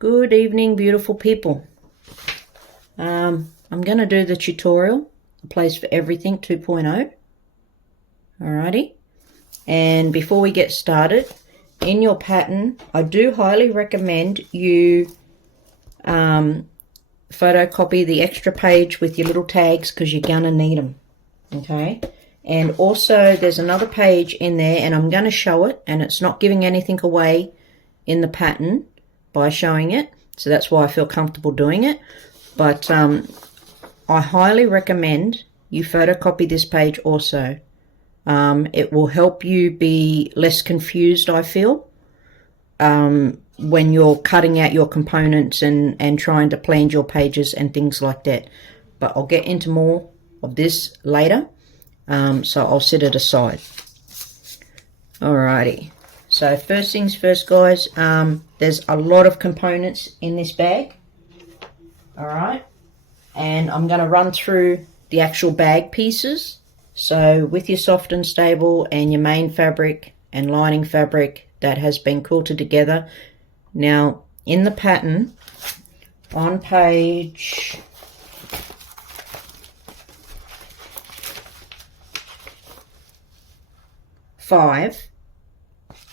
Good evening, beautiful people. I'm going to do the tutorial, A Place for Everything 2.0. Alrighty. And before we get started, in your pattern, I do highly recommend you photocopy the extra page with your little tags because you're going to need them. Okay. And also there's another page in there, and I'm going to show it, and it's not giving anything away in the pattern by showing it, so that's why I feel comfortable doing it. But I highly recommend you photocopy this page also. It will help you be less confused, I feel, when you're cutting out your components and trying to plan your pages and things like that. But I'll get into more of this later, so I'll set it aside. Alrighty. So first things first, guys, there's a lot of components in this bag. Alright. And I'm going to run through the actual bag pieces. So with your soft and stable and your main fabric and lining fabric that has been quilted together. Now, in the pattern, on page 5,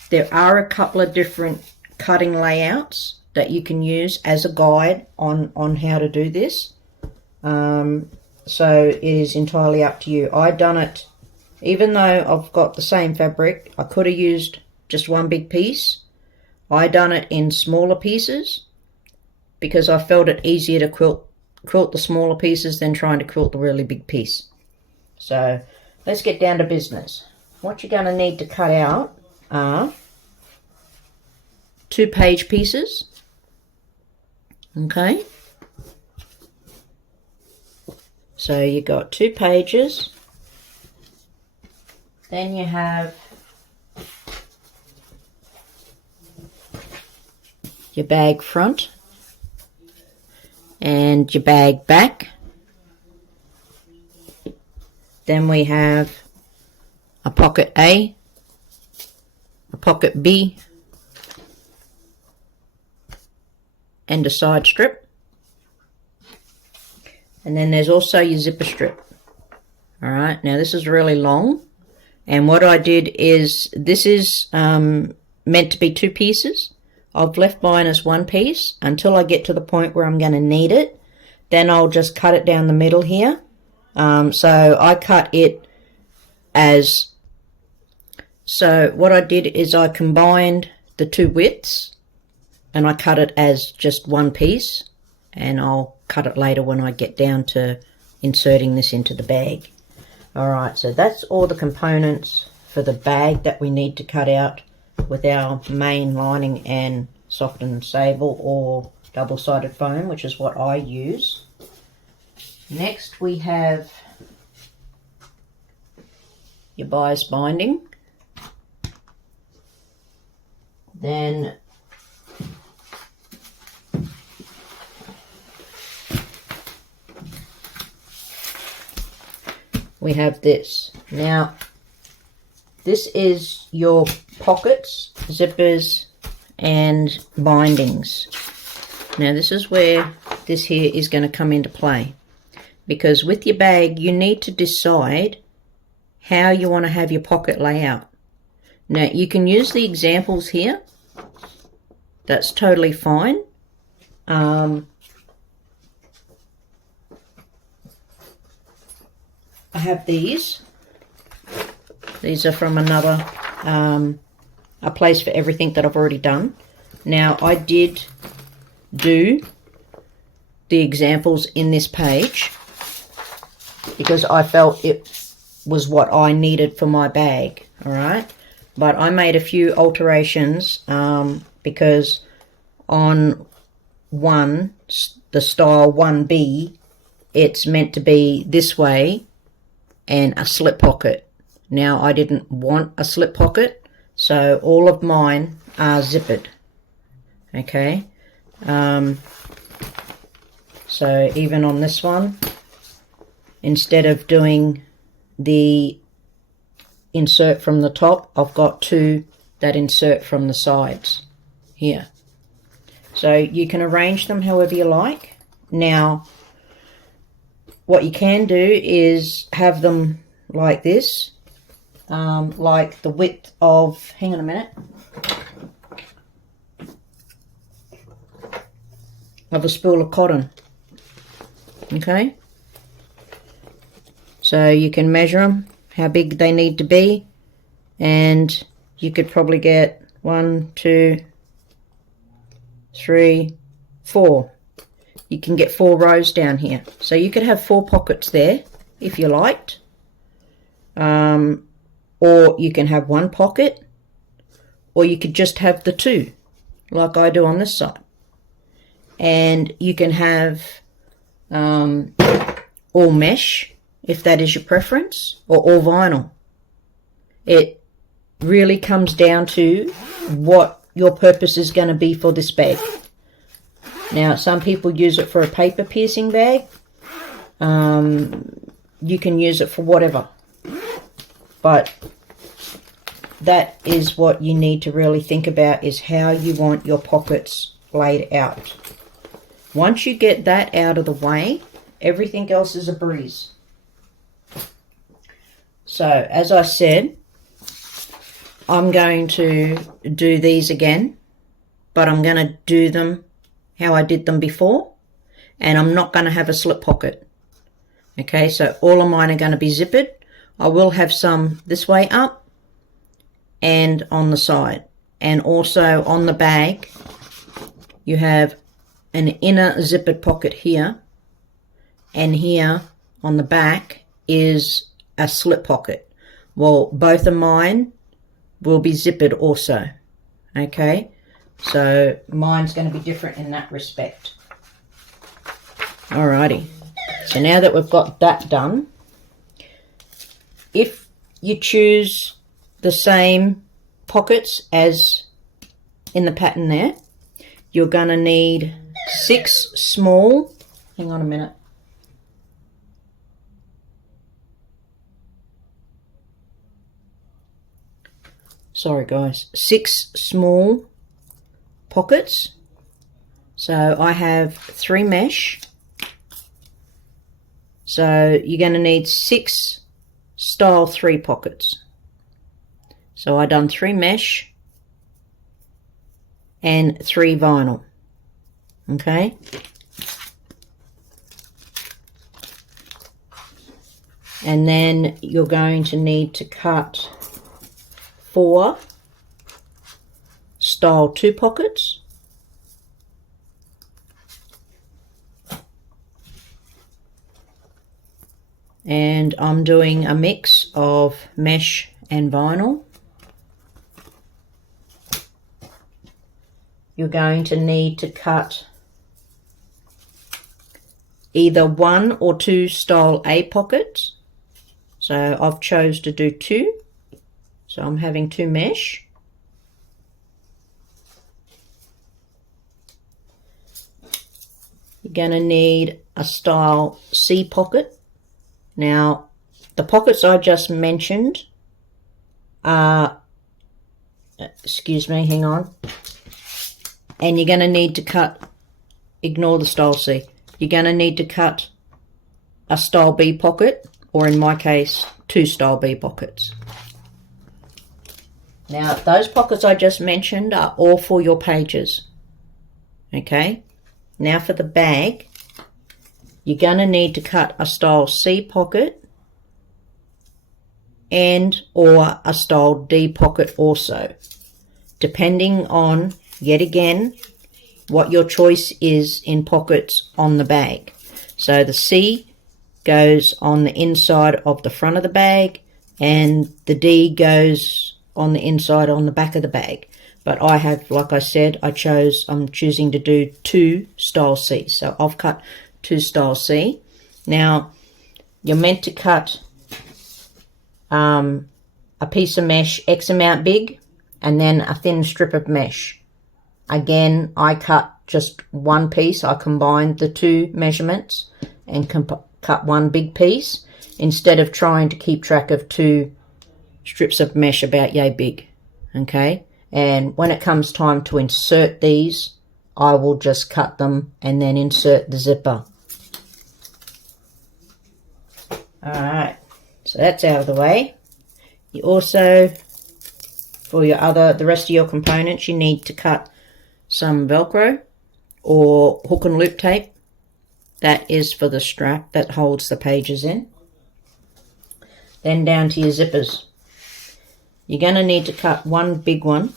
there are a couple of different cutting layouts that you can use as a guide on how to do this. So it is entirely up to you. I done it, even though I've got the same fabric, I could have used just one big piece. I done it in smaller pieces because I felt it easier to quilt the smaller pieces than trying to quilt the really big piece. So let's get down to business. What you're going to need to cut out are 2 page pieces. Okay. So you got 2 pages. Then you have your bag front and your bag back. Then we have a pocket A, a pocket B, and a side strip. And then there's also your zipper strip. Alright, now this is really long, and what I did is, this is meant to be 2 pieces. I've left mine as 1 piece until I get to the point where I'm going to need it. Then I'll just cut it down the middle here. So I cut it as, so what I did is I combined the 2 widths and I cut it as just 1 piece, and I'll cut it later when I get down to inserting this into the bag. Alright, so that's all the components for the bag that we need to cut out with our main lining and soft and stable or double-sided foam, which is what I use. Next we have your bias binding. Then we have this. Now, this is your pockets, zippers, and bindings. Now, this is where this here is going to come into play. Because with your bag, you need to decide how you want to have your pocket layout. Now, you can use the examples here. That's totally fine. I have these. These are from another, A Place for Everything that I've already done. Now, I did do the examples in this page because I felt it was what I needed for my bag, alright? But I made a few alterations because on one, the style 1B, it's meant to be this way and a slip pocket. Now, I didn't want a slip pocket, so all of mine are zippered. Okay. So even on this one, instead of doing the insert from the top, I've got 2 that insert from the sides here. So you can arrange them however you like. Now, what you can do is have them like this, like the width of, hang on a minute, of a spool of cotton. Okay, so you can measure them, how big they need to be, and you could probably get 1, 2, 3, 4. You can get 4 rows down here. So you could have 4 pockets there if you liked. Or you can have 1 pocket, or you could just have the 2, like I do on this side. And you can have all mesh, if that is your preference, or all vinyl. It really comes down to what your purpose is going to be for this bag. Now, some people use it for a paper piercing bag. You can use it for whatever. But that is what you need to really think about, is how you want your pockets laid out. Once you get that out of the way, everything else is a breeze. So, as I said, I'm going to do these again, but I'm going to do them how I did them before, and I'm not going to have a slip pocket. Okay, so all of mine are going to be zippered. I will have some this way up and on the side, and also on the bag you have an inner zippered pocket here, and here on the back is a slip pocket. Well, both of mine will be zippered also. Okay, so mine's going to be different in that respect. Alrighty, so now that we've got that done, if you choose the same pockets as in the pattern there, you're going to need 6 small, hang on a minute, sorry guys, 6 small pockets. So I have 3 mesh, so you're going to need 6 style 3 pockets. So I done 3 mesh and 3 vinyl. Okay, and then you're going to need to cut 4 style 2 pockets, and I'm doing a mix of mesh and vinyl. You're going to need to cut either 1 or 2 style A pockets. So I've chose to do 2. So I'm having 2 mesh. You're going to need a style C pocket. Now, the pockets I just mentioned are, excuse me, hang on. And you're going to need to cut, ignore the style C, you're going to need to cut a style B pocket, or in my case, 2 style B pockets. Now, those pockets I just mentioned are all for your pages. Okay, now for the bag, you're going to need to cut a style C pocket and or a style D pocket also, depending on, yet again, what your choice is in pockets on the bag. So the C goes on the inside of the front of the bag, and the D goes on the inside on the back of the bag. But I have, like I said, I'm choosing to do 2 style C. So I've cut 2 style C. Now, you're meant to cut a piece of mesh X amount big, and then a thin strip of mesh. Again, I cut just 1 piece. I combined the 2 measurements and cut 1 big piece, instead of trying to keep track of 2 strips of mesh about yay big. Okay, and when it comes time to insert these I will just cut them and then insert the zipper. Alright, so that's out of the way. You also, for the rest of your components, you need to cut some Velcro or hook and loop tape. That is for the strap that holds the pages in. Then down to your zippers. You're going to need to cut one big one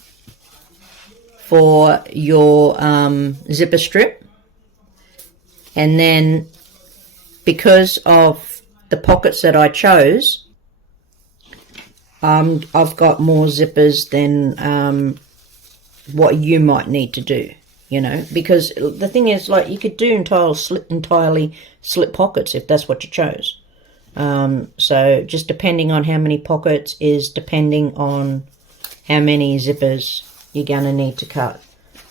for your zipper strip. And then because of the pockets that I chose, I've got more zippers than what you might need to do, you know, because the thing is, like, you could do entirely slip pockets if that's what you chose. So just depending on how many pockets is depending on how many zippers you're going to need to cut.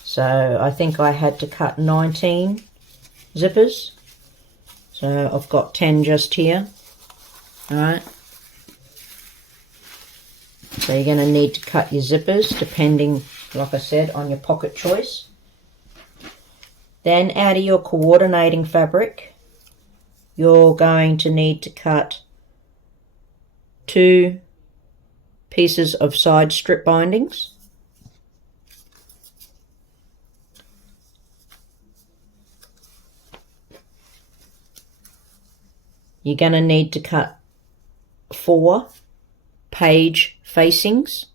So I think I had to cut 19 zippers. So I've got 10 just here. Alright. So you're going to need to cut your zippers depending, like I said, on your pocket choice. Then out of your coordinating fabric, you're going to need to cut 2 pieces of side strip bindings. You're going to need to cut 4 page facings.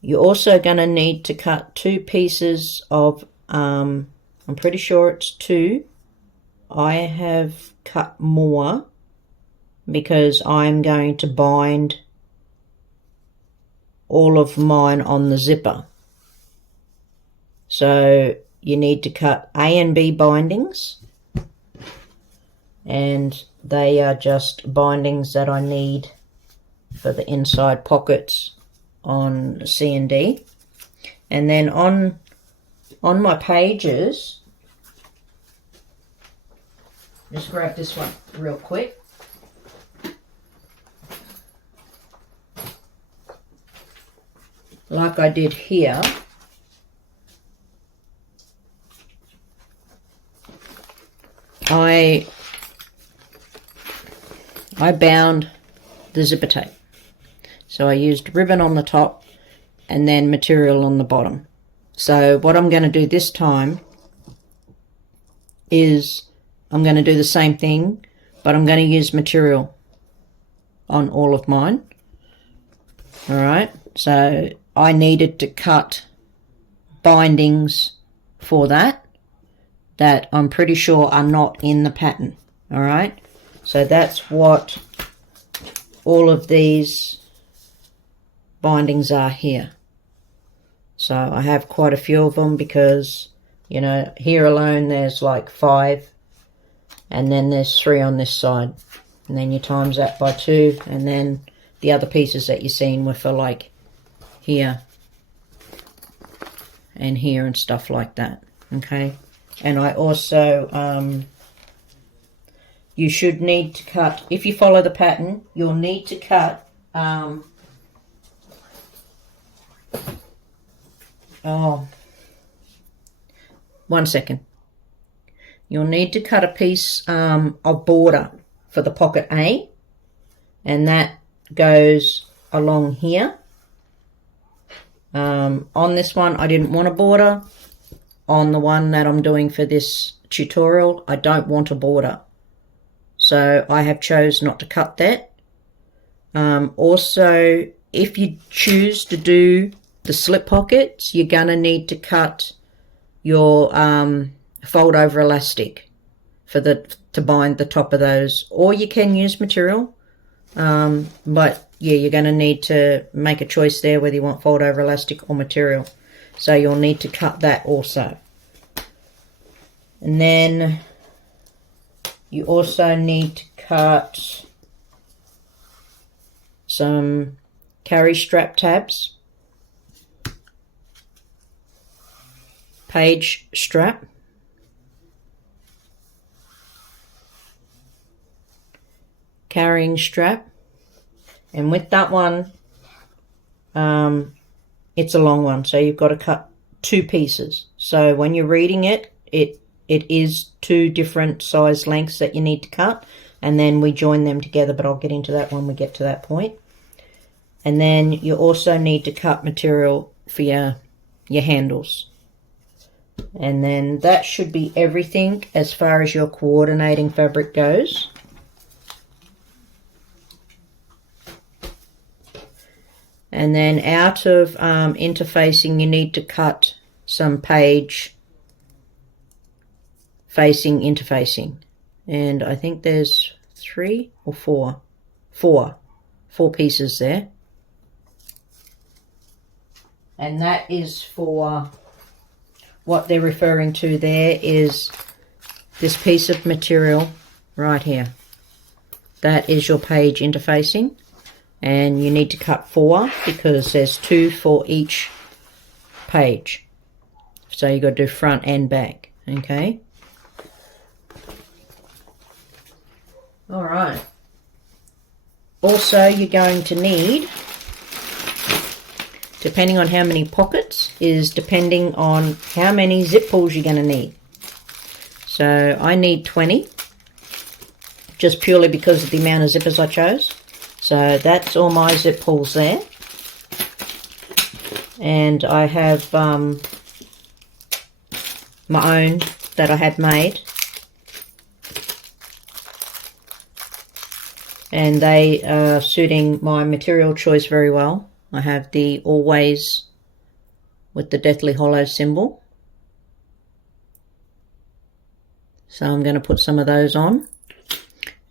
You're also going to need to cut 2 pieces of, I'm pretty sure it's 2. I have cut more because I'm going to bind all of mine on the zipper. So you need to cut A and B bindings, and they are just bindings that I need for the inside pockets on C and D. And then on my pages, just grab this one real quick. Like I did here, I bound the zipper tape. So I used ribbon on the top and then material on the bottom. So what I'm going to do this time is I'm going to do the same thing, but I'm going to use material on all of mine. Alright, so I needed to cut bindings for that I'm pretty sure are not in the pattern. Alright, so that's what all of these bindings are here. So I have quite a few of them because, you know, here alone there's like 5, and then there's 3 on this side, and then you times that by 2, and then the other pieces that you're seeing were for like here and here and stuff like that. Okay, and I also you should need to cut, if you follow the pattern, you'll need to cut one second. You'll need to cut a piece of border for the pocket A, and that goes along here. On this one I didn't want a border. On the one that I'm doing for this tutorial, I don't want a border, so I have chose not to cut that. Also, if you choose to do the slip pockets, you're going to need to cut your fold over elastic for to bind the top of those, or you can use material, but yeah, you're going to need to make a choice there whether you want fold over elastic or material. So you'll need to cut that also. And then you also need to cut some carry strap tabs, page strap, carrying strap, and with that one it's a long one, so you've got to cut 2 pieces. So when you're reading it, it is 2 different size lengths that you need to cut, and then we join them together, but I'll get into that when we get to that point. And then you also need to cut material for your handles. And then that should be everything as far as your coordinating fabric goes. And then out of interfacing, you need to cut some page facing interfacing. And I think there's 3 or 4. 4 pieces there. And that is for what they're referring to there is this piece of material right here. That is your page interfacing. And you need to cut 4 because there's 2 for each page. So you've got to do front and back. Okay. Alright. Also, you're going to need, depending on how many pockets, is depending on how many zip pulls you're going to need. So I need 20, just purely because of the amount of zippers I chose. So that's all my zip pulls there. And I have my own that I had made. And they are suiting my material choice very well. I have the Always with the Deathly Hollow symbol. So I'm going to put some of those on.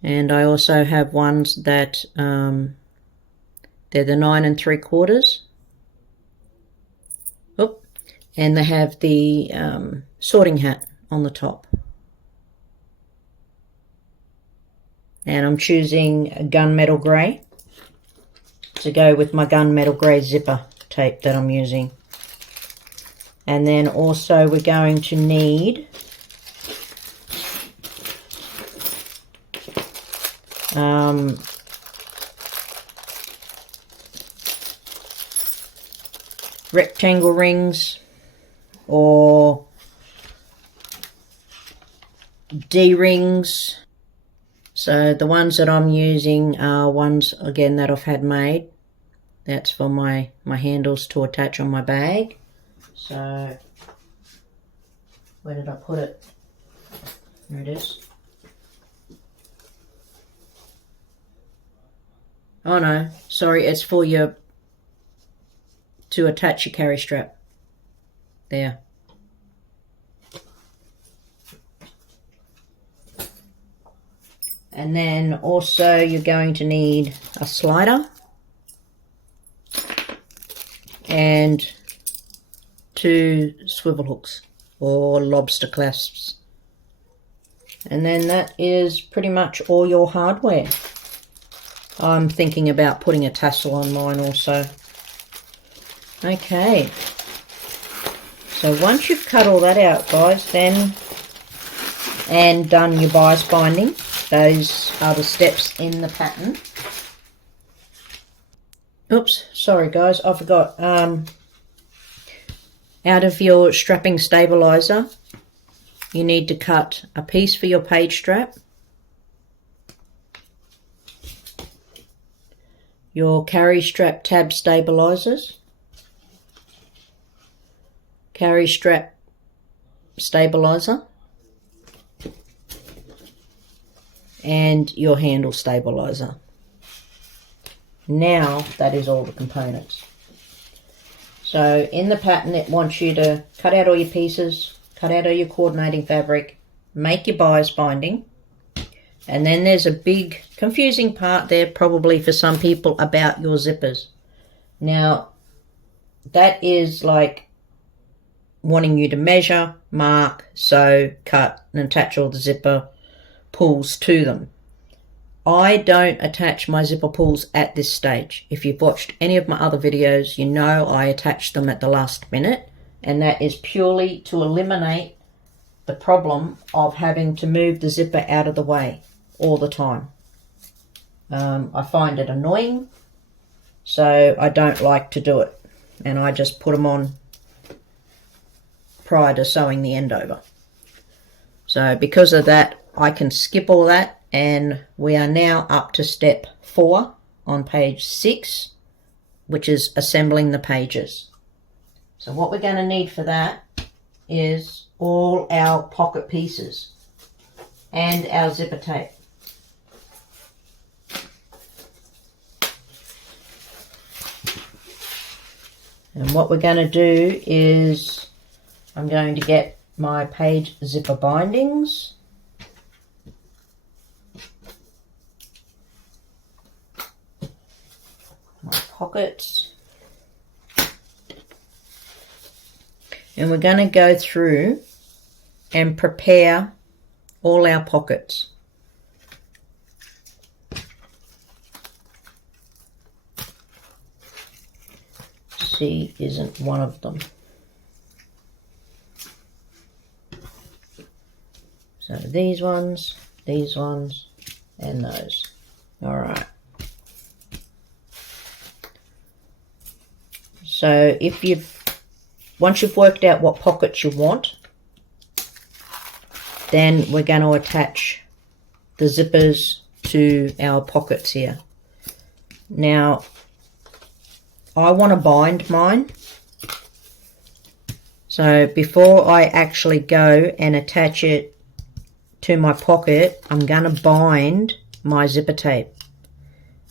And I also have ones that they're the 9 3/4. Oh, and they have the sorting hat on the top. And I'm choosing a gunmetal grey to go with my gunmetal grey zipper tape that I'm using. And then also we're going to need rectangle rings or D-rings. So the ones that I'm using are ones, again, that I've had made. That's for my handles to attach on my bag. So, where did I put it? There it is. Oh no, sorry, it's for your, to attach your carry strap. There. And then also you're going to need a slider and 2 swivel hooks or lobster clasps. And then that is pretty much all your hardware. I'm thinking about putting a tassel on mine also. Okay. So once you've cut all that out, guys, then and done your bias binding, those are the steps in the pattern. Oops, sorry guys, I forgot. Out of your strapping stabilizer, you need to cut a piece for your page strap, your carry strap tab stabilizers, carry strap stabilizer, and your handle stabilizer. Now that is all the components. So in the pattern it wants you to cut out all your pieces, cut out all your coordinating fabric, make your bias binding, and then there's a big confusing part there probably for some people about your zippers. Now that is like wanting you to measure, mark, sew, cut and attach all the zipper pulls to them. I don't attach my zipper pulls at this stage. If you've watched any of my other videos, you know I attach them at the last minute, and that is purely to eliminate the problem of having to move the zipper out of the way all the time. I find it annoying, so I don't like to do it. and I just put them on prior to sewing the end over. So because of that, I can skip all that, and we are now up to step 4 on page 6, which is assembling the pages. So what we're going to need for that is all our pocket pieces and our zipper tape. And what we're going to do is I'm going to get my page zipper bindings. My pockets. And we're going to go through and prepare all our pockets. C isn't one of them. So these ones, and those. All right. So once you've worked out what pockets you want, then we're going to attach the zippers to our pockets here. Now, I want to bind mine. So before I actually go and attach it to my pocket, I'm going to bind my zipper tape.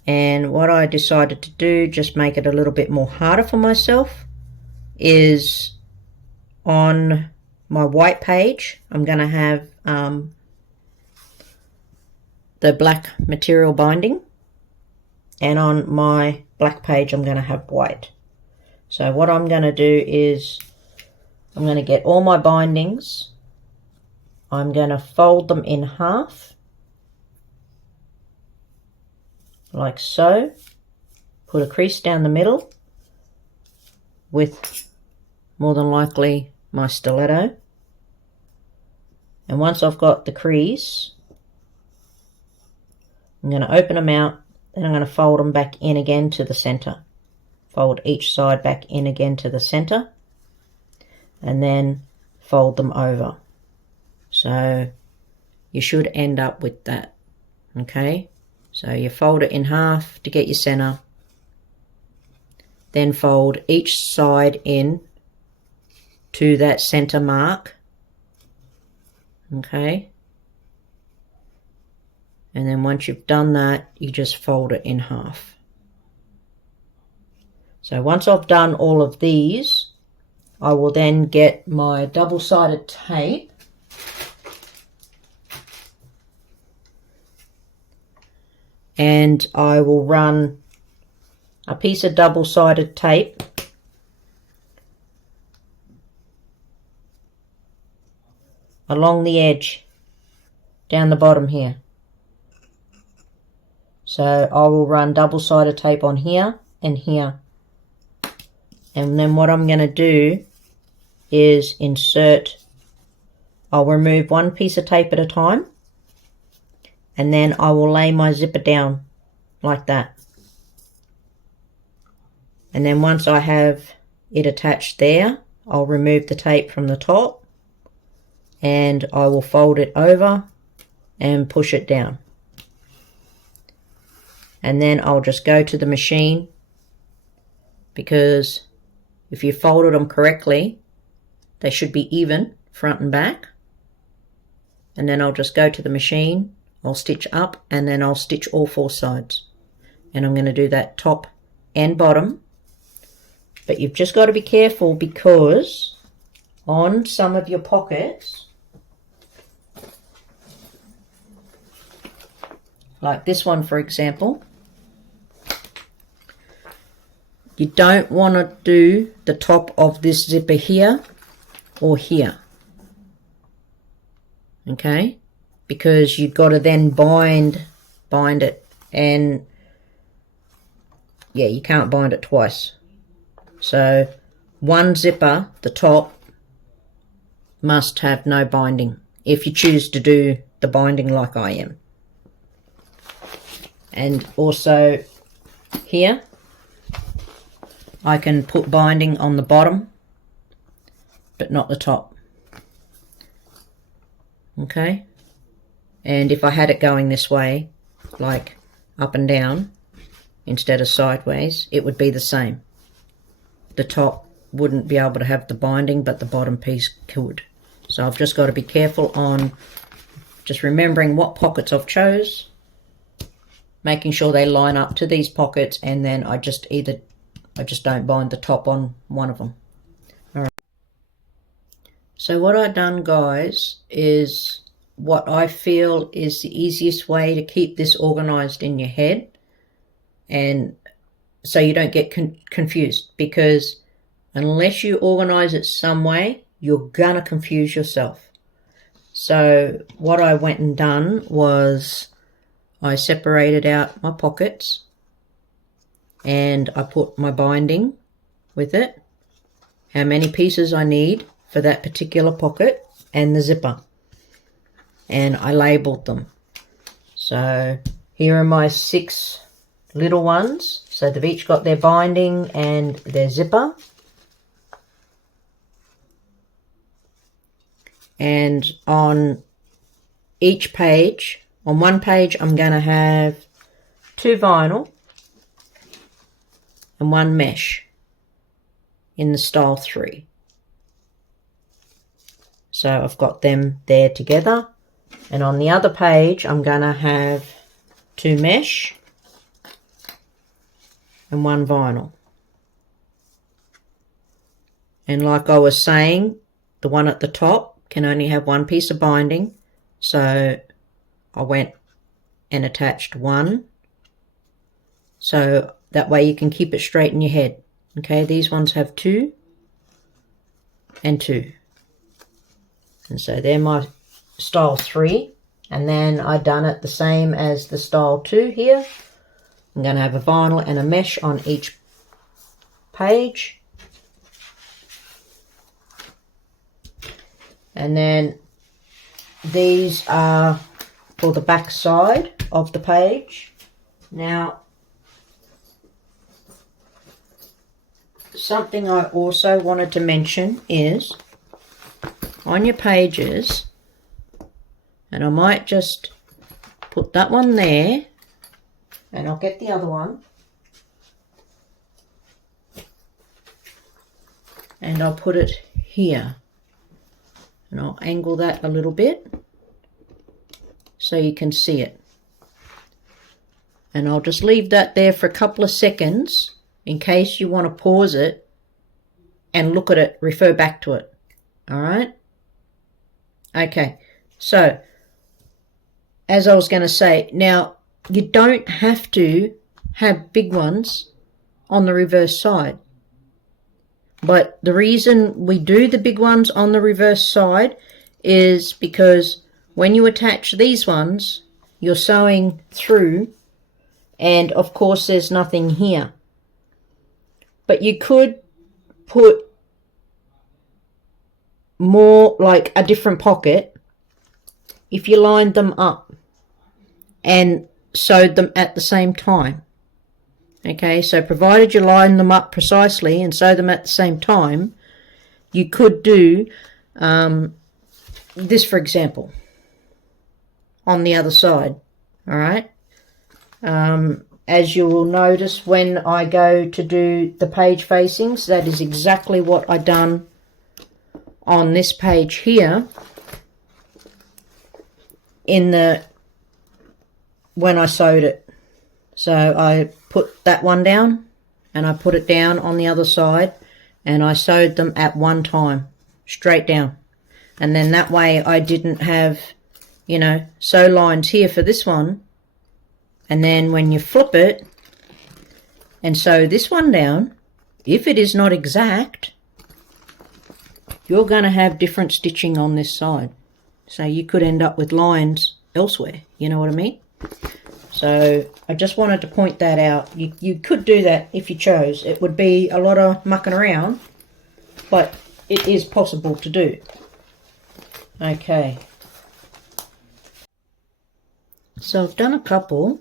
And what I decided to do, just make it a little bit more harder for myself, is on my white page, I'm going to have the black material binding. And on my black page, I'm going to have white. So what I'm going to do is I'm going to get all my bindings. I'm going to fold them in half, like so. Put a crease down the middle with more than likely my stiletto. And once I've got the crease, I'm going to open them out. Then I'm going to fold them back in again to the center. Fold each side back in again to the center. And then fold them over. So you should end up with that. Okay? So you fold it in half to get your center. Then fold each side in to that center mark. Okay? And then once you've done that, you just fold it in half. So once I've done all of these, I will then get my double-sided tape and I will run a piece of double-sided tape along the edge down the bottom here. So I will run double-sided tape on here and here. And then what I'm going to do is insert, I'll remove one piece of tape at a time, and then I will lay my zipper down like that. And then once I have it attached there, I'll remove the tape from the top and I will fold it over and push it down. And then I'll just go to the machine, because if you folded them correctly, they should be even front and back. And then I'll just go to the machine, I'll stitch up, and then I'll stitch all 4 sides. And I'm going to do that top and bottom. But you've just got to be careful, because on some of your pockets, like this one for example, you don't want to do the top of this zipper here or here, okay? Because you've got to then bind it, and yeah, you can't bind it twice. So one zipper, the top, must have no binding if you choose to do the binding like I am. And also here, I can put binding on the bottom, but not the top. Okay? And if I had it going this way, like up and down, instead of sideways, it would be the same. The top wouldn't be able to have the binding, but the bottom piece could. So I've just got to be careful on just remembering what pockets I've chose, making sure they line up to these pockets, and then I just don't bind the top on one of them. All right. So what I've done, guys, is what I feel is the easiest way to keep this organized in your head, and so you don't get confused, because unless you organize it some way, you're gonna confuse yourself. So what I went and done was I separated out my pockets and I put my binding with it, how many pieces I need for that particular pocket, and the zipper, and I labeled them. So here are my 6 little ones. So they've each got their binding and their zipper. And on each page, on one page, I'm going to have 2 vinyl and 1 mesh in the style 3. So I've got them there together. And on the other page, I'm going to have 2 mesh and 1 vinyl. And like I was saying, the one at the top can only have 1 piece of binding, so I went and attached 1, so that way you can keep it straight in your head. Okay, these ones have 2 and 2, and so they're my style 3. And then I done it the same as the style 2 here. I'm going to have a vinyl and a mesh on each page. And then these are for the back side of the page. Now, something I also wanted to mention is on your pages, and I might just put that one there, and I'll get the other one, and I'll put it here. And I'll angle that a little bit so you can see it. And I'll just leave that there for a couple of seconds in case you want to pause it and look at it, refer back to it. All right? Okay, so as I was going to say, now you don't have to have big ones on the reverse side. But the reason we do the big ones on the reverse side is because when you attach these ones, you're sewing through, and of course there's nothing here. But you could put more, like a different pocket, if you lined them up and sewed them at the same time. Okay, so provided you line them up precisely and sew them at the same time, you could do this, for example, on the other side. All right. As you will notice when I go to do the page facings, that is exactly what I done on this page here when I sewed it. So I put that one down and I put it down on the other side, and I sewed them at one time, straight down. And then that way I didn't have, sew lines here for this one. And then when you flip it and sew this one down, if it is not exact, you're going to have different stitching on this side. So you could end up with lines elsewhere, you know what I mean? So I just wanted to point that out. You could do that if you chose. It would be a lot of mucking around, but it is possible to do. Okay. So I've done a couple,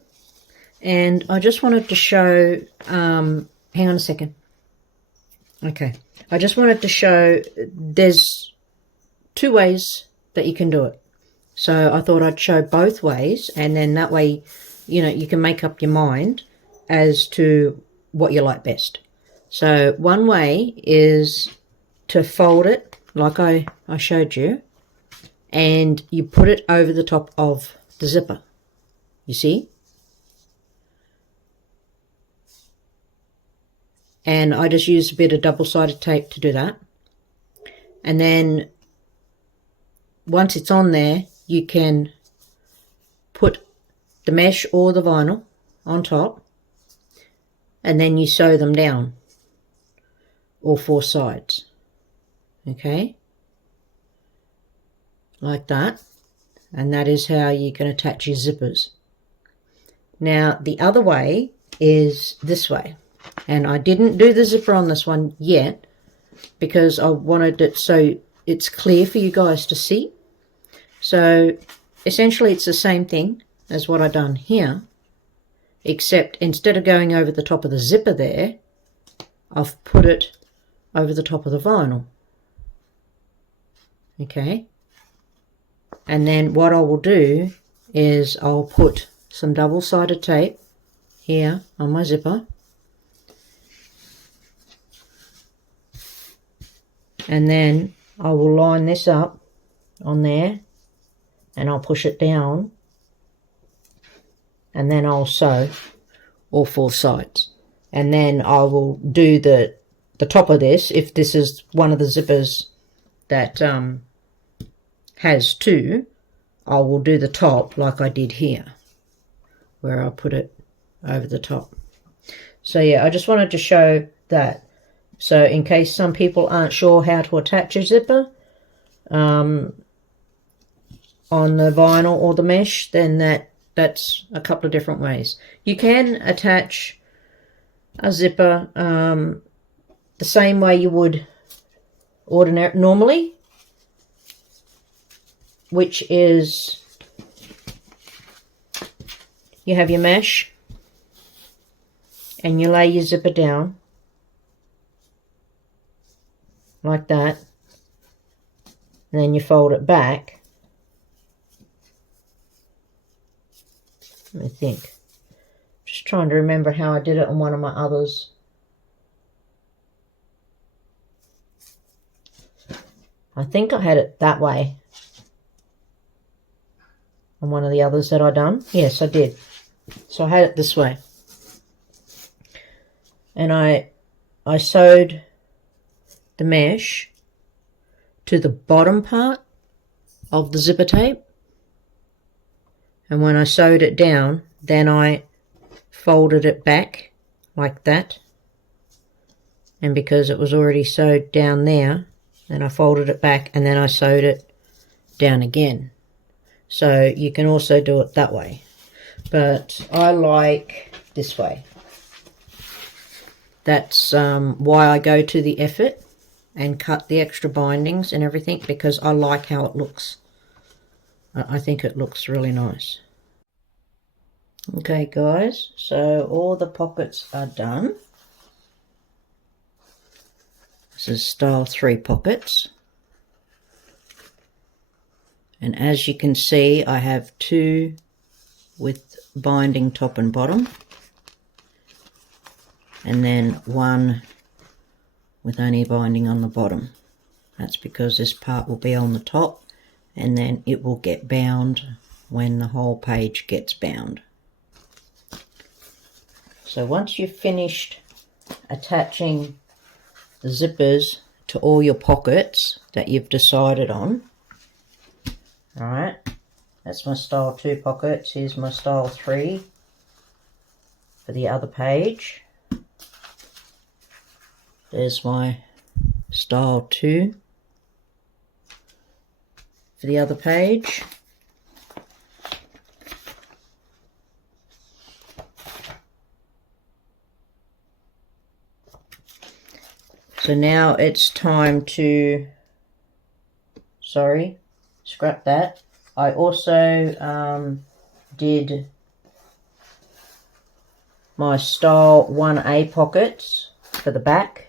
and I just wanted to show, hang on a second. Okay, I just wanted to show there's 2 ways that you can do it. So I thought I'd show both ways, and then that way, you know, you can make up your mind as to what you like best. So one way is to fold it like I showed you, and you put it over the top of the zipper. You see? And I just use a bit of double-sided tape to do that. And then once it's on there, you can put the mesh or the vinyl on top, and then you sew them down, all 4 sides. Okay? Like that. And that is how you can attach your zippers. Now, the other way is this way. And I didn't do the zipper on this one yet because I wanted it so it's clear for you guys to see. So essentially it's the same thing as what I've done here, except instead of going over the top of the zipper there, I've put it over the top of the vinyl. Okay. And then what I will do is I'll put some double-sided tape here on my zipper. And then I will line this up on there, and I'll push it down, and then I'll sew all 4 sides. And then I will do the top of this, if this is one of the zippers that has 2, I will do the top like I did here, where I put it over the top. So yeah, I just wanted to show that. So in case some people aren't sure how to attach a zipper on the vinyl or the mesh, then that's a couple of different ways. You can attach a zipper the same way you would normally, which is you have your mesh and you lay your zipper down like that, and then you fold it back. Let me think. Just trying to remember how I did it on one of my others. I think I had it that way on one of the others that I done. Yes, I did. So I had it this way. And I sewed the mesh to the bottom part of the zipper tape, and when I sewed it down, then I folded it back like that, and because it was already sewed down there, then I folded it back and then I sewed it down again. So you can also do it that way, but I like this way. That's why I go to the effort and cut the extra bindings and everything, because I like how it looks. I think it looks really nice. Okay guys, so all the pockets are done. This is style 3 pockets. And as you can see, I have 2 with binding top and bottom, and then 1 with only binding on the bottom. That's because this part will be on the top, and then it will get bound when the whole page gets bound. So once you've finished attaching the zippers to all your pockets that you've decided on, alright, that's my style 2 pockets. Here's my style 3 for the other page. There's my style 2 for the other page. So now it's time to, sorry, scrap that. I also did my style 1A pockets for the back.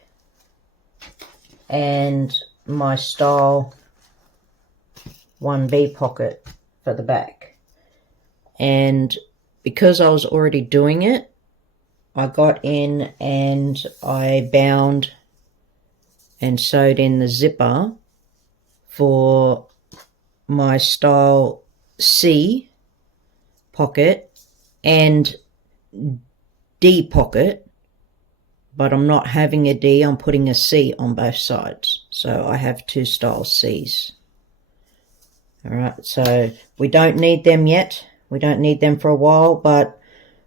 and my style 1B pocket for the back. And because I was already doing it, I got in and I bound and sewed in the zipper for my style C pocket and D pocket, but I'm not having a D, I'm putting a C on both sides. So I have two style C's. Alright, so we don't need them yet. We don't need them for a while, but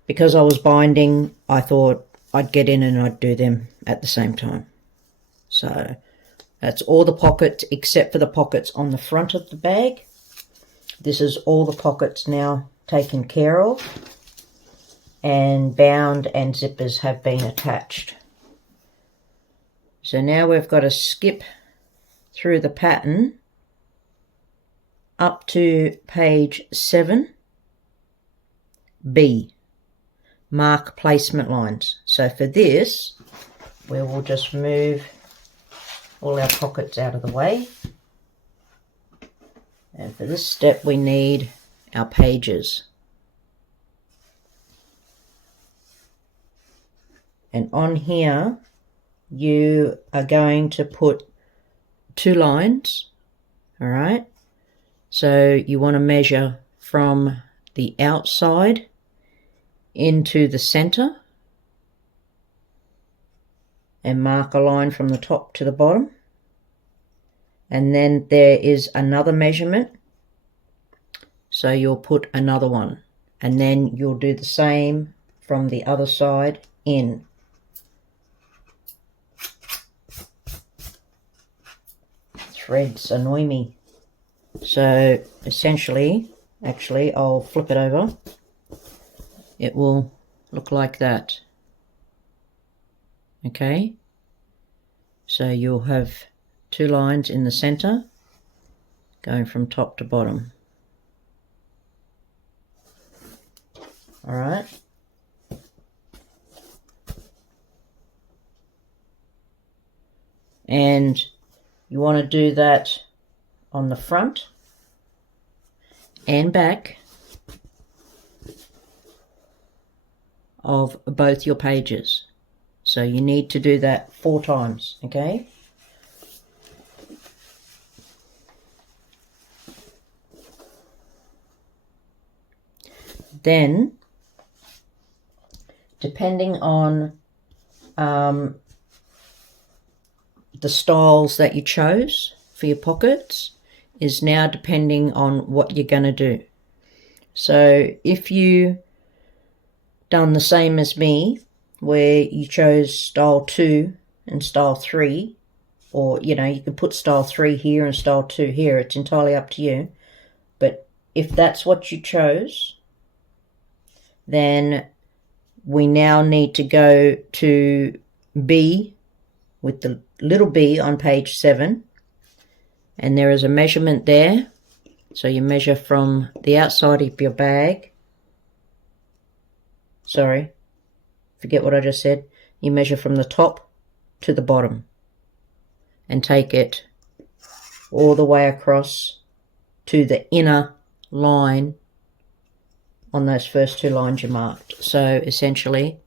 because I was binding, I thought I'd get in and I'd do them at the same time. So that's all the pockets except for the pockets on the front of the bag. This is all the pockets now taken care of, and bound and zippers have been attached. So now we've got to skip through the pattern up to page 7, B, mark placement lines. So for this, we will just move all our pockets out of the way. And for this step, we need our pages. And on here, you are going to put 2 lines, all right? So you want to measure from the outside into the center and mark a line from the top to the bottom. And then there is another measurement, so you'll put another one, and then you'll do the same from the other side in. Threads annoy me. So essentially, actually, I'll flip it over. It will look like that. Okay, so you'll have 2 lines in the center going from top to bottom. All right. And you want to do that on the front and back of both your pages. So you need to do that 4 times, okay? Then, depending on the styles that you chose for your pockets, is now depending on what you're going to do. So if you done the same as me, where you chose style 2 and style 3, or you can put style 3 here and style 2 here, it's entirely up to you. But if that's what you chose, then we now need to go to B with the little b on page 7, and there is a measurement there. So you measure from the outside of your bag. Sorry, forget what I just said. You measure from the top to the bottom and take it all the way across to the inner line on those first 2 lines you marked. So essentially,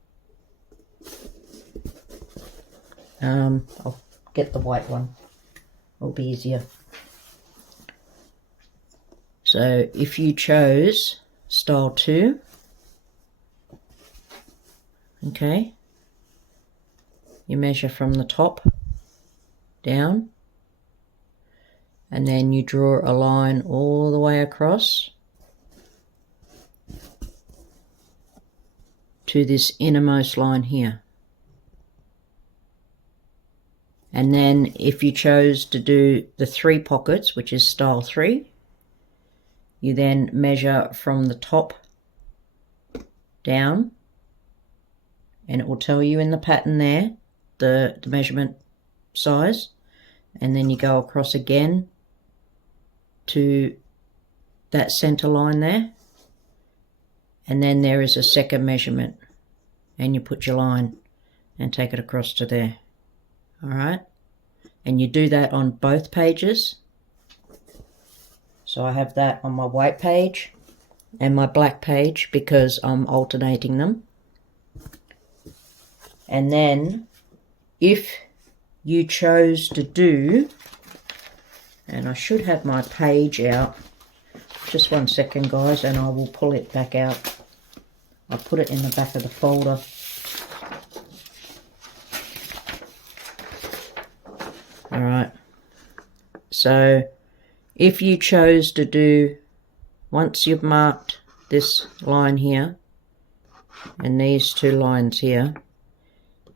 I'll get the white one, it'll be easier. So if you chose style 2, okay, you measure from the top down, and then you draw a line all the way across to this innermost line here. And then if you chose to do the 3 pockets, which is style 3, you then measure from the top down, and it will tell you in the pattern there the measurement size, and then you go across again to that center line there, and then there is a second measurement, and you put your line and take it across to there. All right, and you do that on both pages. So I have that on my white page and my black page because I'm alternating them. And then if you chose to do, and I should have my page out, just 1 second guys, and I will pull it back out. I'll put it in the back of the folder. Alright, so if you chose to do, once you've marked this line here and these 2 lines here,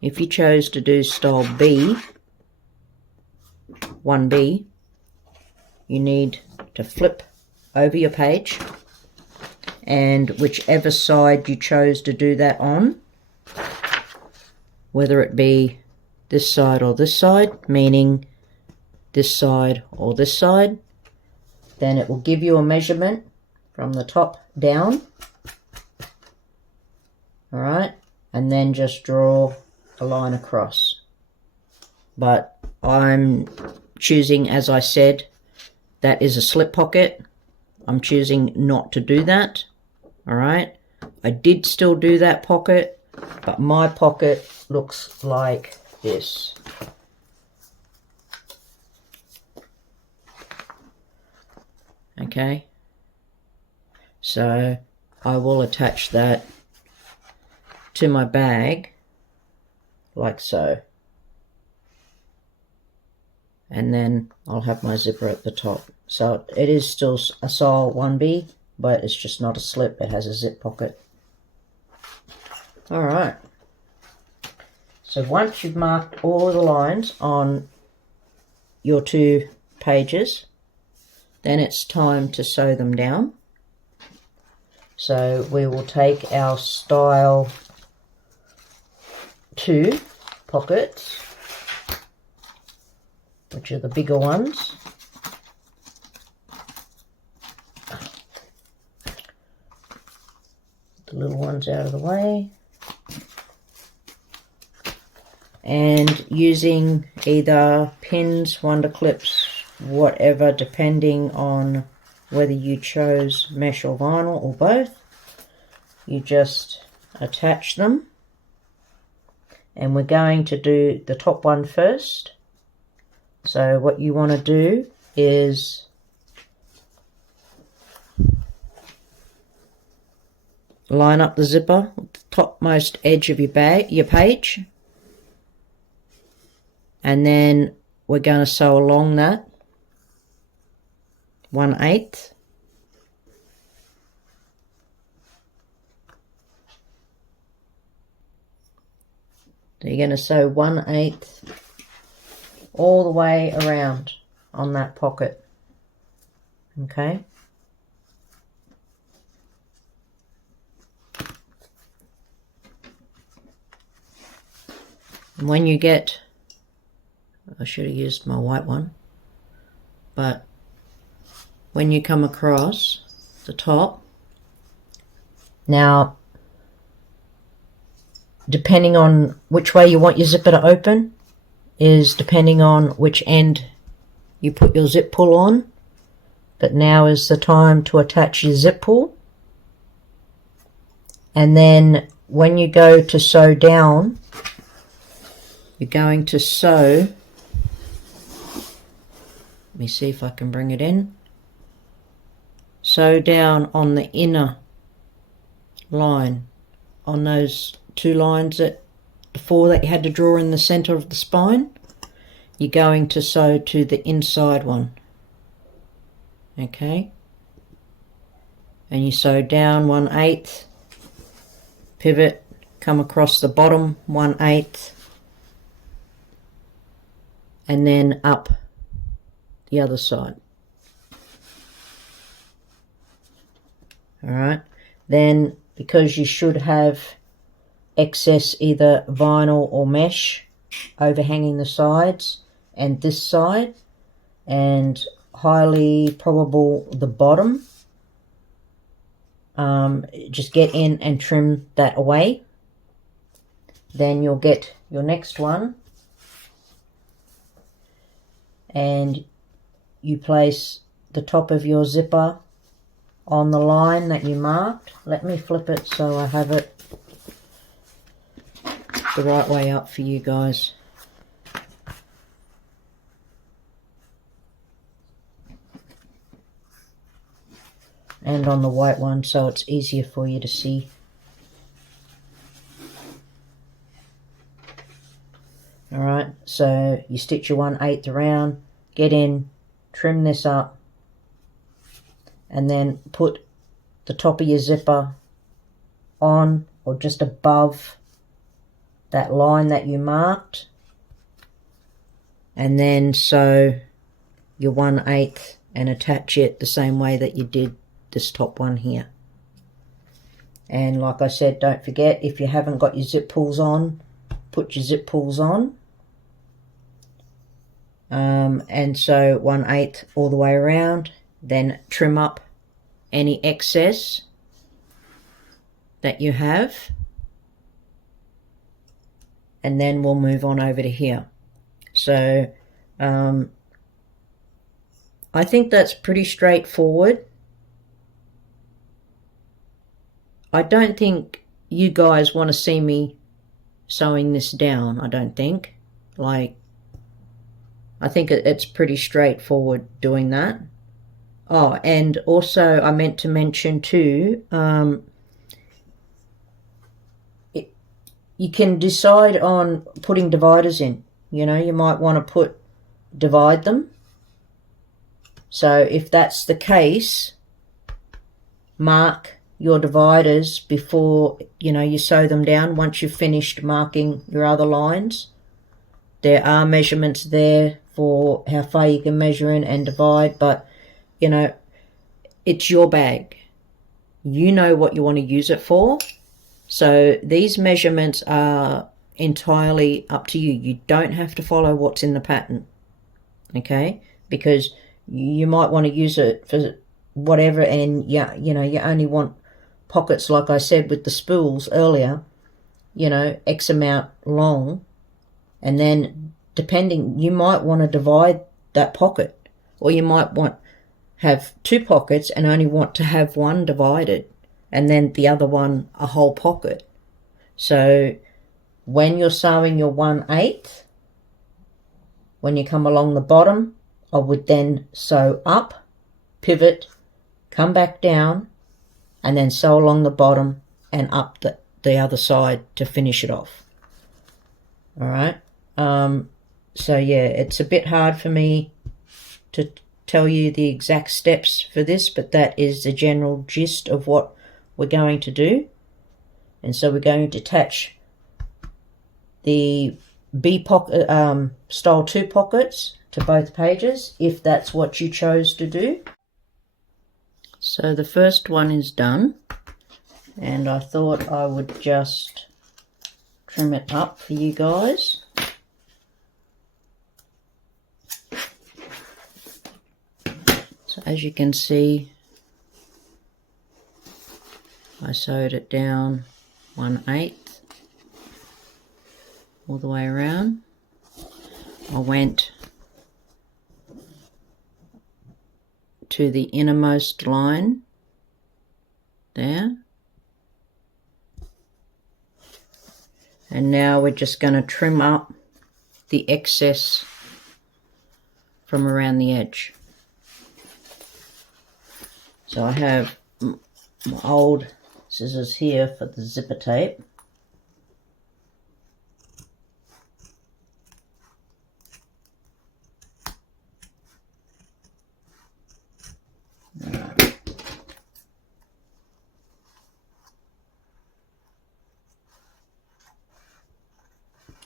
if you chose to do style B, 1B, you need to flip over your page, and whichever side you chose to do that on, whether it be this side or this side, meaning this side or this side, then it will give you a measurement from the top down. Alright, and then just draw a line across. But I'm choosing, as I said, that is a slip pocket. I'm choosing not to do that. Alright, I did still do that pocket, but my pocket looks like this. Okay, so I will attach that to my bag like so, and then I'll have my zipper at the top. So it is still a style 1B, but it's just not a slip, it has a zip pocket. Alright, so once you've marked all the lines on your 2 pages, then it's time to sew them down. So we will take our style 2 pockets, which are the bigger ones, the little ones out of the way, and using either pins, wonder clips, whatever, depending on whether you chose mesh or vinyl or both, you just attach them. And we're going to do the top one first. So what you want to do is line up the zipper with the topmost edge of your page, and then we're going to sew along that 1/8. So you're going to sew 1/8 all the way around on that pocket. Okay. And when you get, I should have used my white one, but when you come across the top, now depending on which way you want your zipper to open is depending on which end you put your zip pull on. But now is the time to attach your zip pull, and then when you go to sew down, you're going to sew, let me see if I can bring it in, sew down on the inner line, on those 2 lines that before that you had to draw in the center of the spine. You're going to sew to the inside one. Okay, and you sew down 1/8, pivot, come across the bottom 1/8, and then up the other side. Alright, then because you should have excess either vinyl or mesh overhanging the sides and this side, and highly probable the bottom, just get in and trim that away. Then you'll get your next one, and you place the top of your zipper on the line that you marked. Let me flip it so I have it the right way up for you guys. And on the white one so it's easier for you to see. Alright, so you stitch your 1/8 around, get in, trim this up, and then put the top of your zipper on or just above that line that you marked, and then sew your 1/8 and attach it the same way that you did this top one here. And like I said, don't forget, if you haven't got your zip pulls on, put your zip pulls on. And sew 1/8 all the way around, then trim up any excess that you have, and then we'll move on over to here. So I think that's pretty straightforward. I don't think you guys want to see me sewing this down, I don't think. Like, I think it's pretty straightforward doing that. Oh, and also I meant to mention too, you can decide on putting dividers in. You know, you might want to divide them. So if that's the case, mark your dividers before, you know, you sew them down once you've finished marking your other lines. There are measurements there for how far you can measure in and divide, but, you know, it's your bag. You know what you want to use it for. So these measurements are entirely up to you. You don't have to follow what's in the pattern, okay? Because you might want to use it for whatever, and yeah, you know, you only want pockets, like I said with the spools earlier, you know, X amount long, and then depending, you might want to divide that pocket, or you might have 2 pockets and only want to have one divided and then the other one a whole pocket. So when you're sewing your 1/8, when you come along the bottom, I would then sew up, pivot, come back down, and then sew along the bottom and up the other side to finish it off. All right. So yeah, it's a bit hard for me to tell you the exact steps for this, but that is the general gist of what we're going to do. And so we're going to attach the B pocket, style 2 pockets to both pages, if that's what you chose to do. So the first one is done, and I thought I would just trim it up for you guys. So as you can see, I sewed it down 1/8 all the way around. I went to the innermost line there, and now we're just going to trim up the excess from around the edge. So I have my old scissors here for the zipper tape.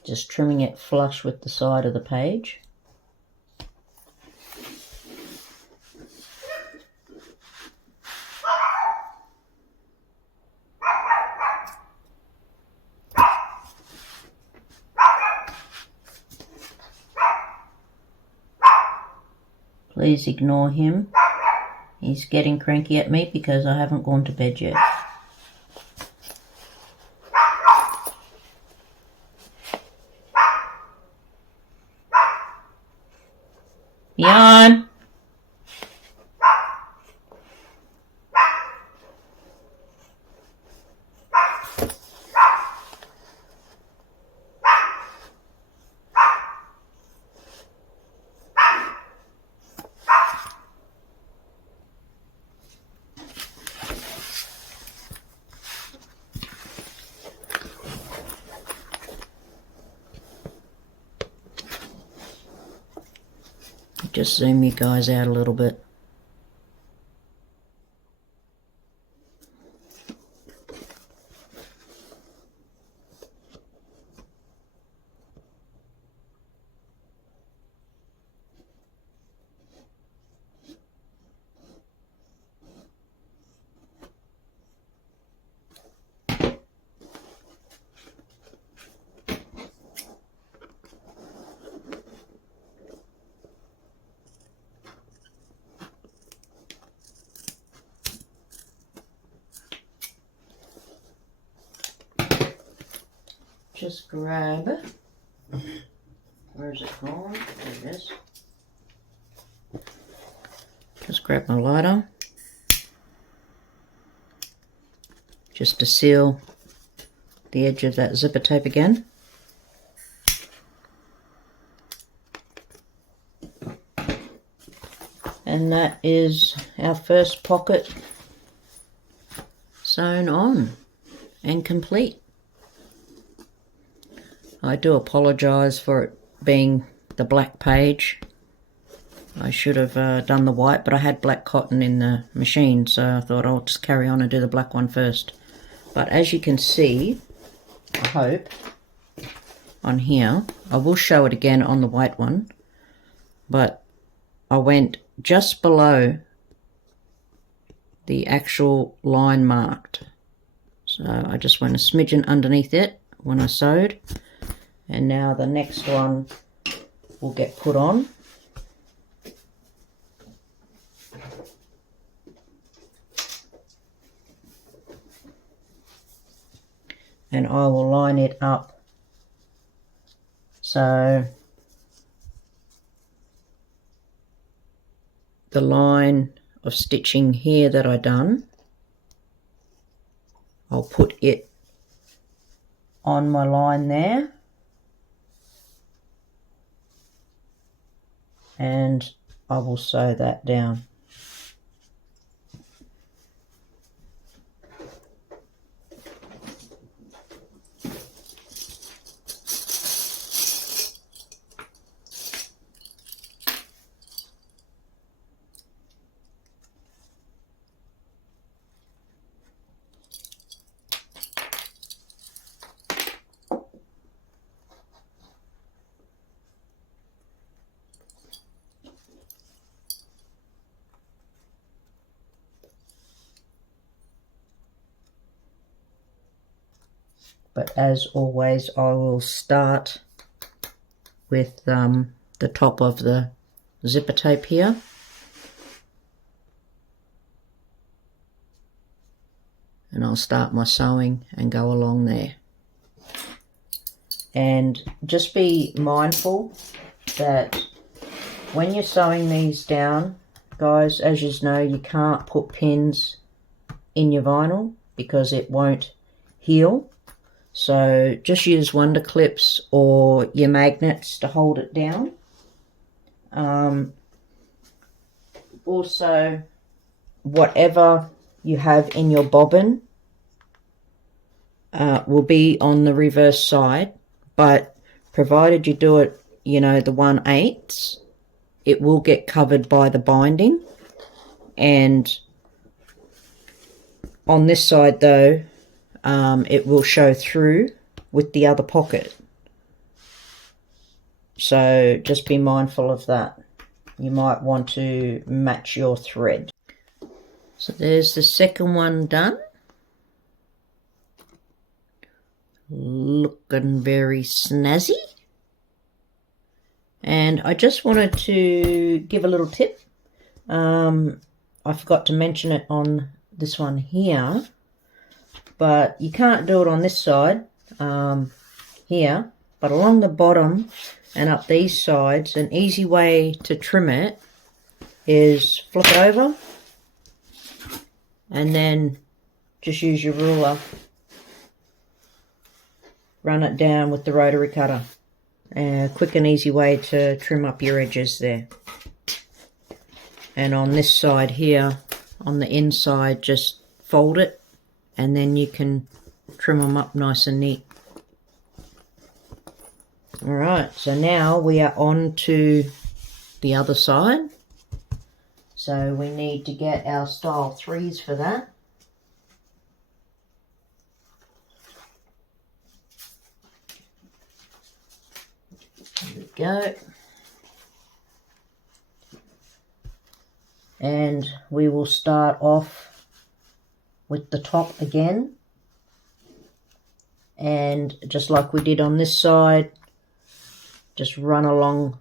Just trimming it flush with the side of the page. Please ignore him. He's getting cranky at me because I haven't gone to bed yet. Yawn. Just zoom you guys out a little bit. Just grab, where is it gone? There it is. Just grab my lighter, just to seal the edge of that zipper tape again. And that is our first pocket sewn on and complete. I do apologise for it being the black page. I should have done the white, but I had black cotton in the machine, so I thought I'll just carry on and do the black one first. But as you can see, I hope, on here, I will show it again on the white one, but I went just below the actual line marked. So I just went a smidgen underneath it when I sewed. And now the next one will get put on. And I will line it up so the line of stitching here that I done, I'll put it on my line there. And I will sew that down. But as always, I will start with the top of the zipper tape here. And I'll start my sewing and go along there. And just be mindful that when you're sewing these down, guys, as you know, you can't put pins in your vinyl because it won't heal. So just use Wonder Clips or your magnets to hold it down. Also, whatever you have in your bobbin will be on the reverse side, but provided you do it, you know, the 1/8, it will get covered by the binding. And on this side though, it will show through with the other pocket. So just be mindful of that. You might want to match your thread. So there's the second one done. Looking very snazzy. And I just wanted to give a little tip. I forgot to mention it on this one here, but you can't do it on this side here, but along the bottom and up these sides. An easy way to trim it is flip it over and then just use your ruler, run it down with the rotary cutter. Quick and easy way to trim up your edges there. And on this side here, on the inside, just fold it and then you can trim them up nice and neat. Alright, so now we are on to the other side. So we need to get our style 3s for that. There we go. And we will start off with the top again. And just like we did on this side, just run along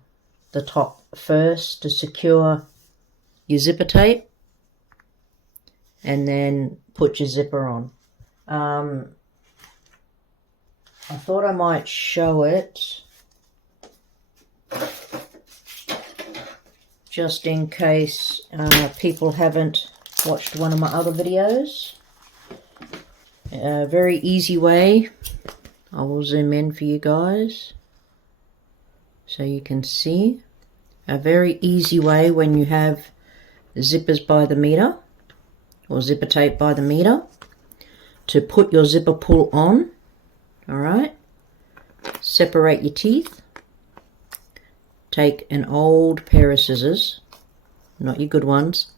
the top first to secure your zipper tape, and then put your zipper on. I thought I might show it just in case people haven't watched one of my other videos. A very easy way. I will zoom in for you guys so you can see. A very easy way when you have zippers by the meter or zipper tape by the meter to put your zipper pull on. Alright, separate your teeth, take an old pair of scissors, not your good ones,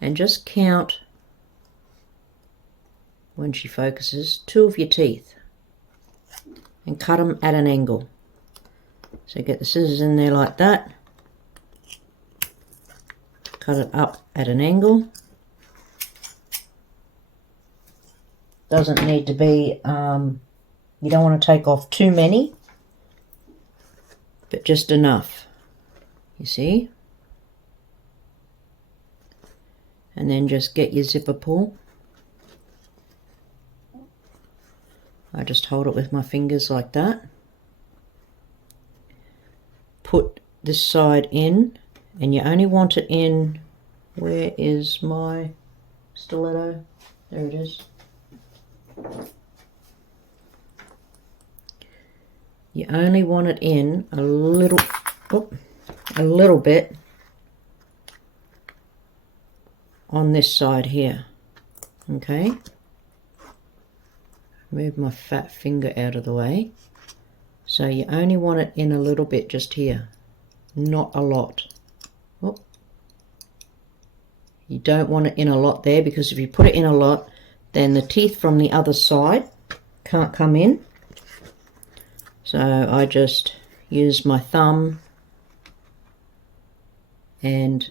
and just count, when she focuses, 2 of your teeth and cut them at an angle. So get the scissors in there like that. Cut it up at an angle. Doesn't need to be, you don't want to take off too many, but just enough, you see. And then just get your zipper pull. I just hold it with my fingers like that. Put this side in. And you only want it in, where is my stiletto? There it is. You only want it in a little bit on this side here. Okay. Move my fat finger out of the way. So you only want it in a little bit just here, not a lot. Oh. You don't want it in a lot there, because if you put it in a lot, then the teeth from the other side can't come in. So I just use my thumb and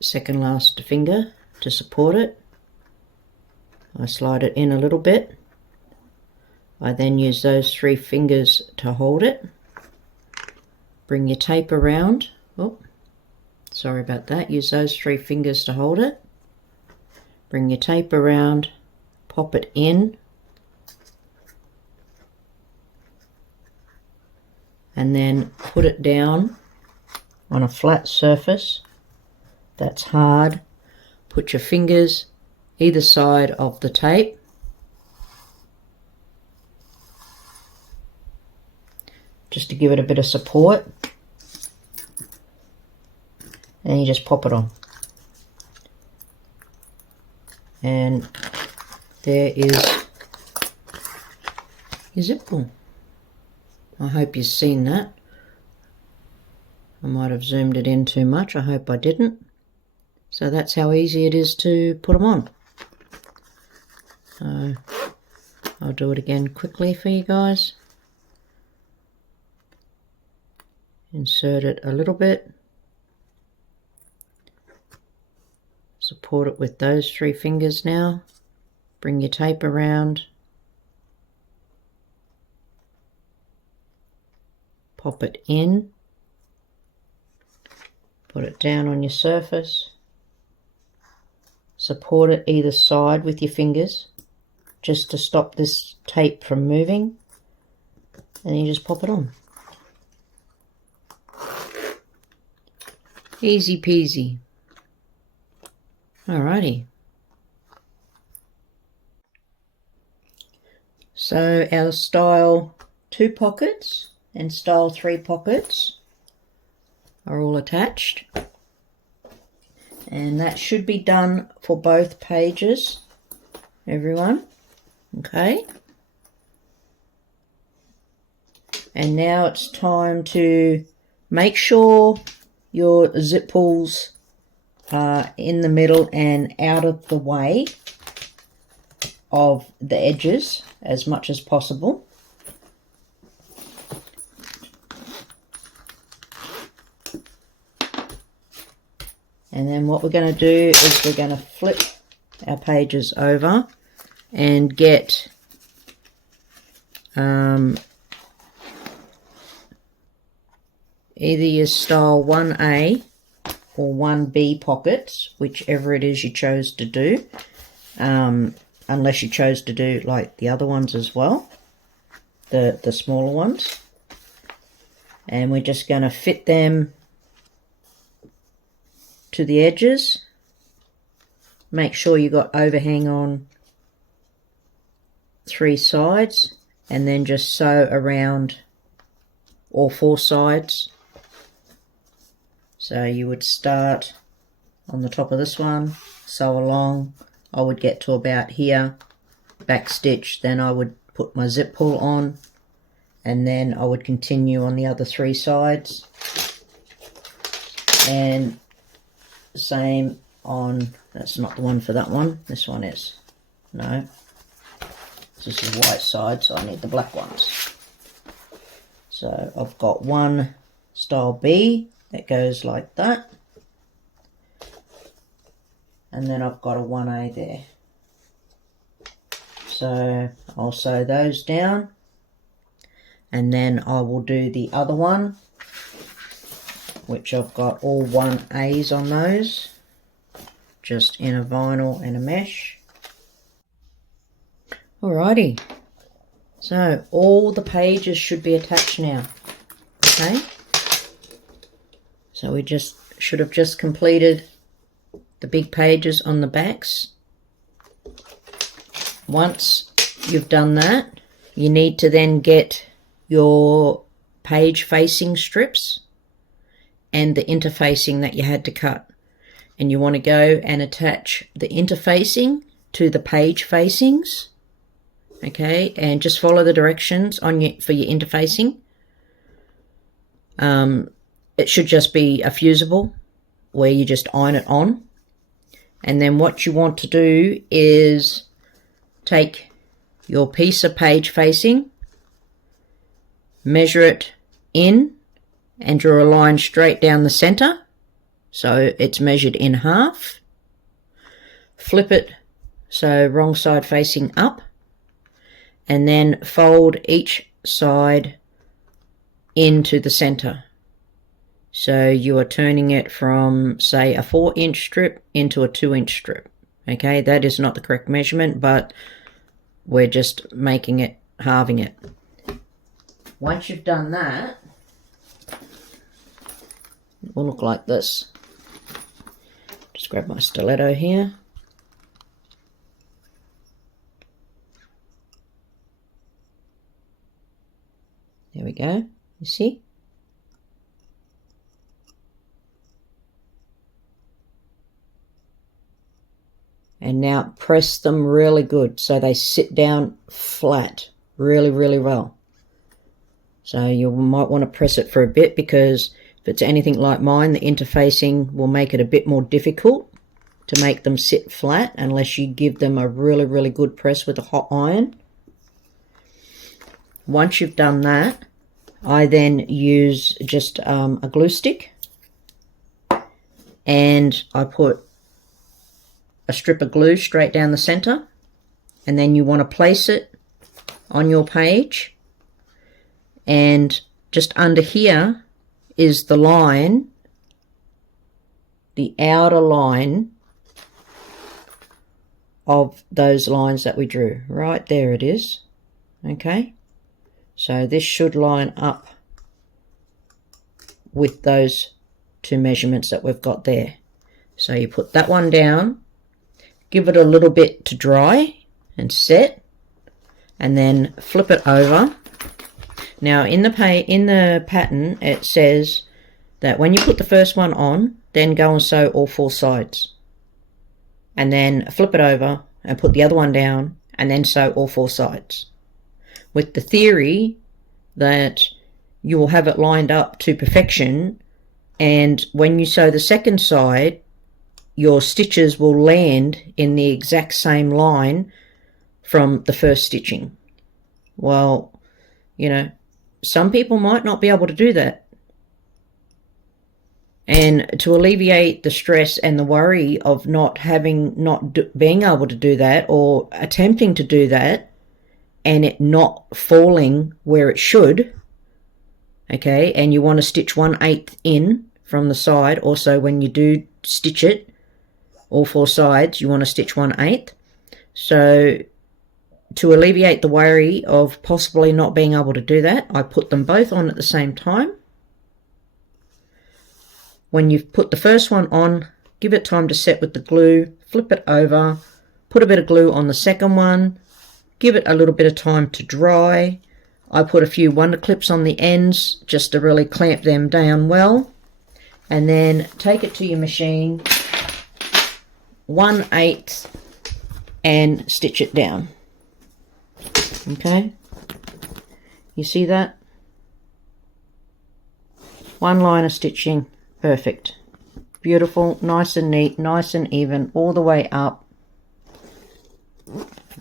second last finger to support it. I slide it in a little bit. I then use those 3 fingers to hold it. Bring your tape around. Oh, sorry about that. Use those 3 fingers to hold it. Bring your tape around, pop it in, and then put it down on a flat surface that's hard. Put your fingers either side of the tape. Just to give it a bit of support. And you just pop it on. And there is your zip pull. I hope you've seen that. I might have zoomed it in too much. I hope I didn't. So that's how easy it is to put them on. So I'll do it again quickly for you guys. Insert it a little bit. Support it with those 3 fingers now. Bring your tape around. Pop it in. Put it down on your surface. Support it either side with your fingers, just to stop this tape from moving. And then you just pop it on. Easy peasy. Alrighty. So our style 2 pockets and style 3 pockets are all attached. And that should be done for both pages, everyone. Okay. And now it's time to make sure your zip pulls are in the middle and out of the way of the edges as much as possible. And then what we're going to do is we're going to flip our pages over and get either your style 1A or 1B pockets, whichever it is you chose to do, unless you chose to do like the other ones as well, the smaller ones. And we're just going to fit them to the edges. Make sure you got overhang on 3 sides, and then just sew around all 4 sides. So you would start on the top of this one, sew along. I would get to about here, back stitch, then I would put my zip pull on, and then I would continue on the other 3 sides. And same on, that's not the one for that one, this one is. No, this is white side, so I need the black ones. So I've got one style B that goes like that, and then I've got a 1A there. So I'll sew those down, and then I will do the other one, which I've got all 1As on those, just in a vinyl and a mesh. Alrighty, so all the pages should be attached now. Okay, so we should have just completed the big pages on the backs. Once you've done that, you need to then get your page facing strips and the interfacing that you had to cut, and you want to go and attach the interfacing to the page facings. Okay, and just follow the directions on for your interfacing. It should just be a fusible where you just iron it on. And then what you want to do is take your piece of page facing, measure it in, and draw a line straight down the center, so it's measured in half. Flip it so wrong side facing up, and then fold each side into the center. So you are turning it from, say, a 4-inch strip into a 2-inch strip. Okay, that is not the correct measurement, but we're just making it, halving it. Once you've done that, it will look like this. Just grab my stiletto here. There we go, you see? And now press them really good so they sit down flat really, really well. So you might want to press it for a bit, because if it's anything like mine, the interfacing will make it a bit more difficult to make them sit flat unless you give them a really, really good press with a hot iron. Once you've done that, I then use just a glue stick, and I put a strip of glue straight down the center, and then you want to place it on your page, and just under here is the line, the outer line of those lines that we drew. Right there it is. Okay, so this should line up with those two measurements that we've got there. So you put that one down, give it a little bit to dry and set, and then flip it over. Now in the pattern it says that when you put the first one on, then go and sew all four sides, and then flip it over and put the other one down and then sew all four sides, with the theory that you will have it lined up to perfection, and when you sew the second side, your stitches will land in the exact same line from the first stitching. Well, you know, some people might not be able to do that. And to alleviate the stress and the worry of not being able to do that, or attempting to do that and it not falling where it should, okay, and you want to stitch 1/8 in from the side. Also, when you do stitch it, all four sides, you want to stitch 1/8. So to alleviate the worry of possibly not being able to do that, I put them both on at the same time. When you've put the first one on, give it time to set with the glue, flip it over, put a bit of glue on the second one, give it a little bit of time to dry. I put a few wonder clips on the ends just to really clamp them down well, and then take it to your machine, 1/8, and stitch it down. Okay, you see that? One line of stitching, perfect, beautiful, nice and neat, nice and even all the way up.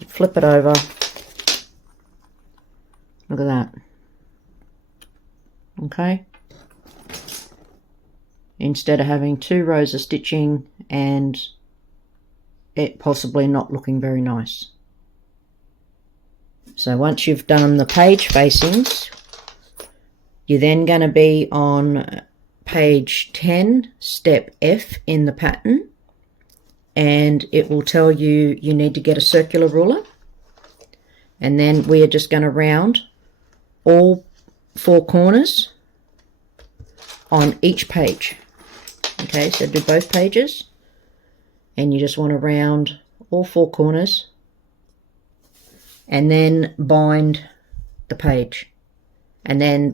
Flip it over, look at that. Okay, instead of having 2 rows of stitching and it possibly not looking very nice. So once you've done the page facings, you're then going to be on page 10, step F in the pattern, and it will tell you you need to get a circular ruler, and then we are just going to round all 4 corners on each page. Okay, so do both pages, and you just want to round all 4 corners and then bind the page, and then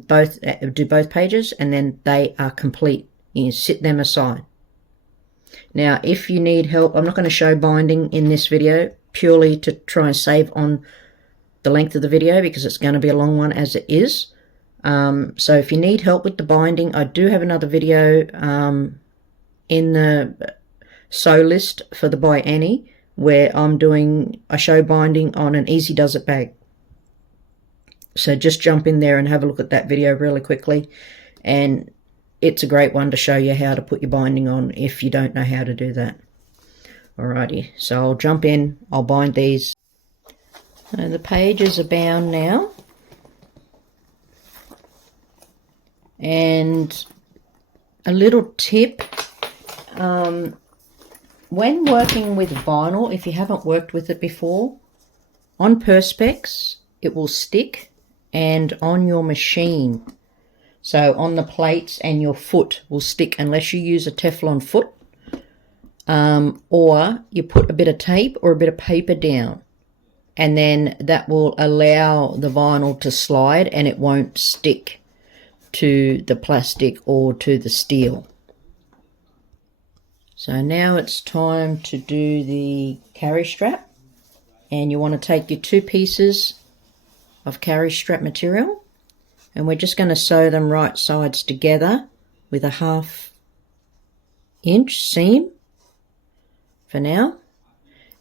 do both pages, and then they are complete. You sit them aside. Now if you need help, I'm not going to show binding in this video, purely to try and save on the length of the video because it's going to be a long one as it is. So if you need help with the binding, I do have another video in the sew list for the By Annie, where I show binding on an Easy Does It bag. So just jump in there and have a look at that video really quickly, and it's a great one to show you how to put your binding on if you don't know how to do that. Alrighty, so I'll jump in, I'll bind these. So the pages are bound now, and a little tip, when working with vinyl, if you haven't worked with it before, on Perspex it will stick, and on your machine, so on the plates and your foot will stick unless you use a Teflon foot, or you put a bit of tape or a bit of paper down, and then that will allow the vinyl to slide and it won't stick to the plastic or to the steel. So now it's time to do the carry strap, and you want to take your 2 pieces of carry strap material, and we're just going to sew them right sides together with a 1/2 inch seam for now.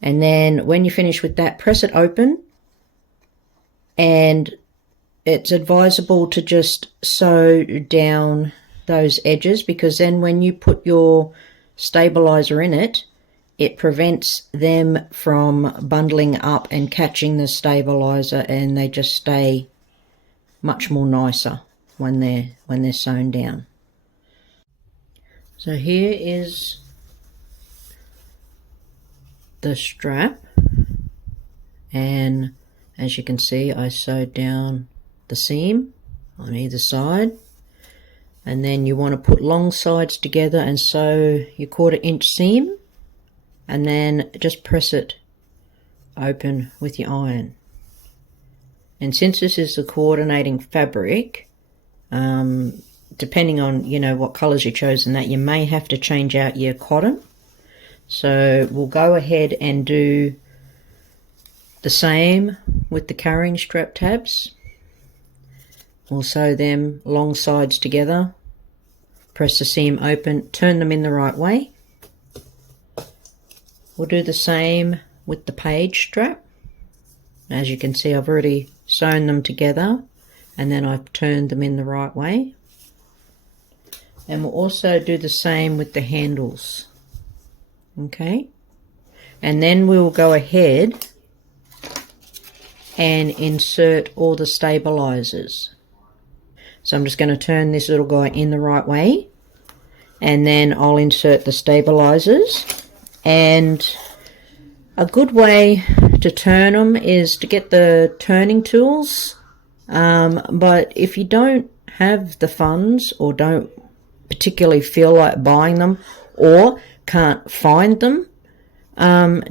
And then when you finish with that, press it open, and it's advisable to just sew down those edges, because then when you put your stabilizer in it, it prevents them from bundling up and catching the stabilizer, and they just stay much more nicer when they're sewn down. So here is the strap, and as you can see, I sewed down the seam on either side. And then you want to put long sides together and sew your 1/4 inch seam, and then just press it open with your iron. And since this is the coordinating fabric, depending on what colours you chosen, that you may have to change out your cotton. So we'll go ahead and do the same with the carrying strap tabs. We'll sew them long sides together, press the seam open, turn them in the right way. We'll do the same with the page strap. As you can see, I've already sewn them together and then I've turned them in the right way. And we'll also do the same with the handles. Okay, and then we'll go ahead and insert all the stabilizers. So I'm just going to turn this little guy in the right way, and then I'll insert the stabilizers. And a good way to turn them is to get the turning tools, but if you don't have the funds or don't particularly feel like buying them or can't find them,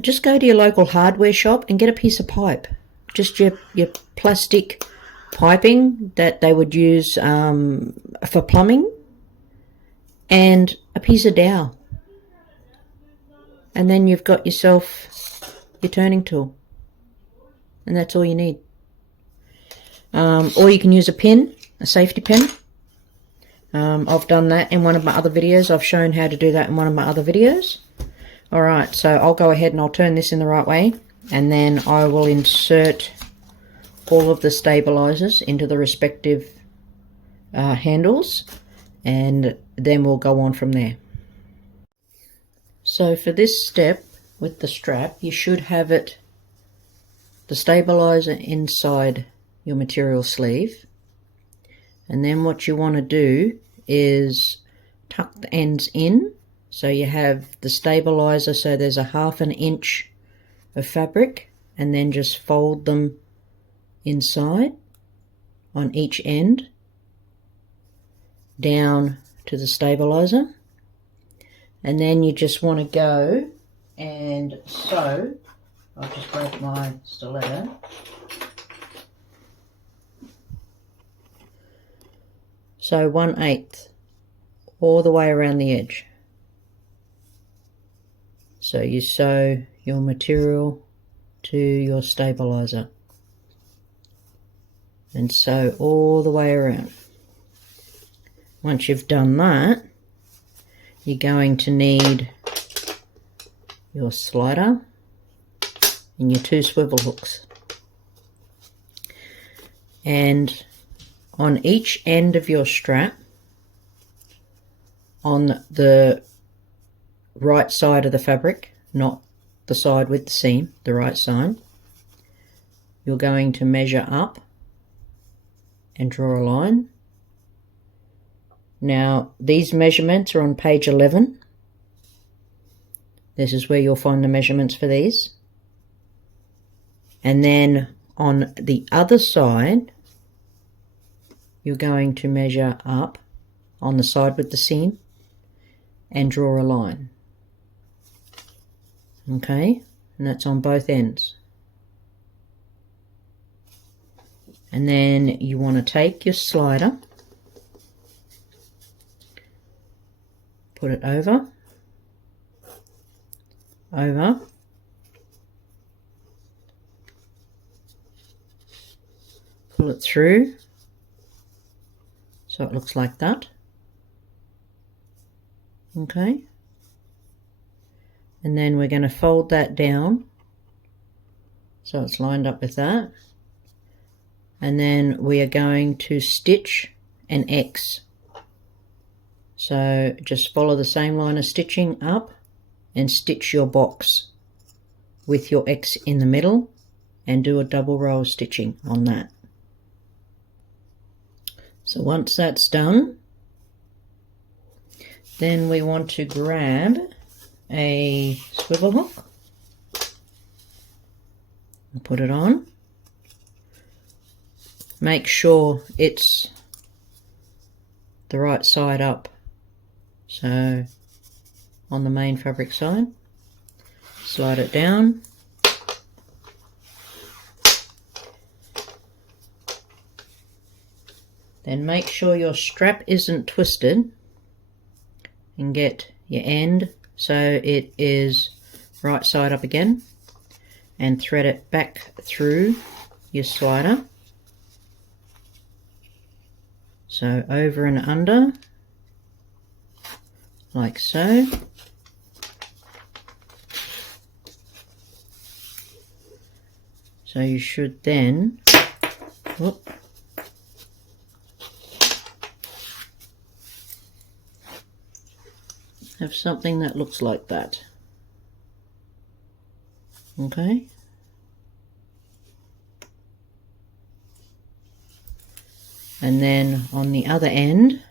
just go to your local hardware shop and get a piece of pipe, just your plastic piping that they would use for plumbing, and a piece of dowel, and then you've got yourself your turning tool, and that's all you need. Or you can use a pin, a safety pin. I've done that in one of my other videos. I've shown how to do that in one of my other videos. Alright, so I'll go ahead and I'll turn this in the right way, and then I will insert all of the stabilizers into the respective handles, and then we'll go on from there. So for this step with the strap, you should have the stabilizer inside your material sleeve, and then what you want to do is tuck the ends in so you have the stabilizer, so there's a 1/2 inch of fabric, and then just fold them inside on each end down to the stabilizer. And then you just want to go and sew. I'll just grab my stiletto. So 1/8 all the way around the edge. So you sew your material to your stabilizer and sew all the way around. Once you've done that, you're going to need your slider and your 2 swivel hooks. And on each end of your strap, on the right side of the fabric, not the side with the seam, the right side, you're going to measure up and draw a line. Now these measurements are on page 11. This is where you'll find the measurements for these. And then on the other side, you're going to measure up on the side with the seam and draw a line. Okay, and that's on both ends. And then you want to take your slider, put it over, pull it through so it looks like that. Okay, and then we're going to fold that down so it's lined up with that, and then we are going to stitch an X. So just follow the same line of stitching up and stitch your box with your X in the middle and do a double row of stitching on that. So once that's done, then we want to grab a swivel hook and put it on. Make sure it's the right side up. So on the main fabric side, slide it down. Then make sure your strap isn't twisted and get your end so it is right side up again, and thread it back through your slider. So over and under, like so. So you should then, whoop, have something that looks like that. Okay. And then on the other end,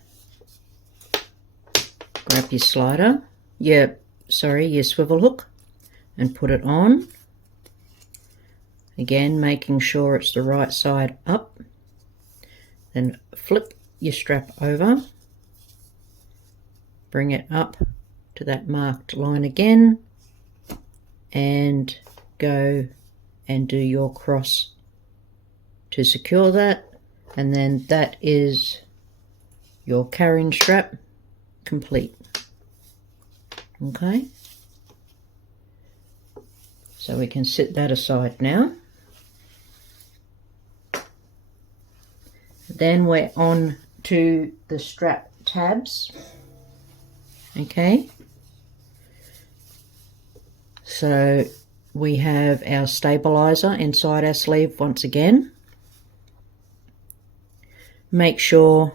grab your slider, your swivel hook, and put it on. Again, making sure it's the right side up. Then flip your strap over, bring it up to that marked line again, and go and do your cross to secure that. And then that is your carrying strap complete. Okay, so we can set that aside now. Then we're on to the strap tabs. Okay, so we have our stabilizer inside our sleeve once again. Make sure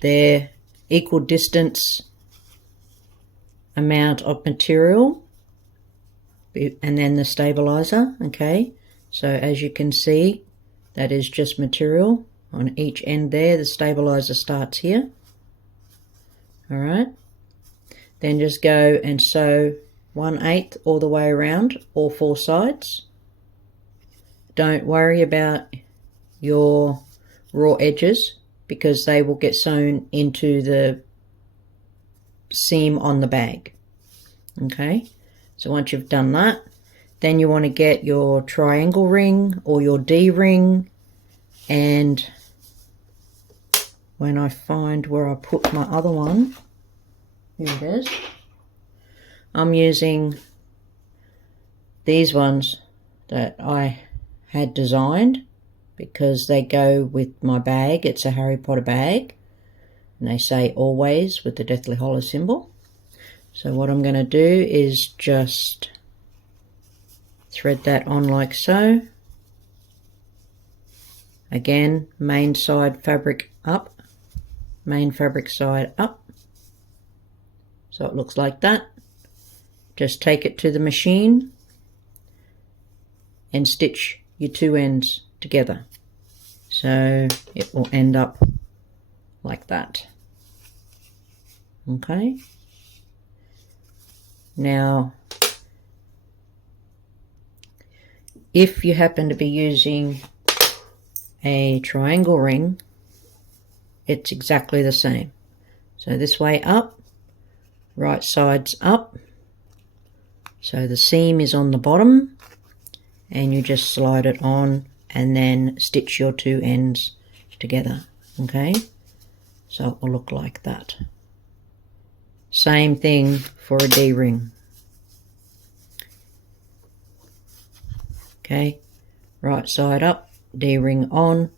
they're equal distance amount of material, and then the stabilizer. Okay, so as you can see, that is just material on each end there. The stabilizer starts here. All right, then just go and sew 1/8 all the way around all 4 sides. Don't worry about your raw edges because they will get sewn into the seam on the bag. Okay, so once you've done that, then you want to get your triangle ring or your D ring, and when I find where I put my other one, here it is. I'm using these ones that I had designed because they go with my bag. It's a Harry Potter bag, and they say always with the Deathly Hallows symbol. So what I'm going to do is just thread that on like so. Again, main side fabric up, main fabric side up. So it looks like that. Just take it to the machine and stitch your 2 ends together. So it will end up like that. Okay. Now, if you happen to be using a triangle ring, it's exactly the same. So this way up, right side's up. So the seam is on the bottom, and you just slide it on and then stitch your 2 ends together. Okay, so it will look like that. Same thing for a D-ring. Okay, right side up, D-ring on,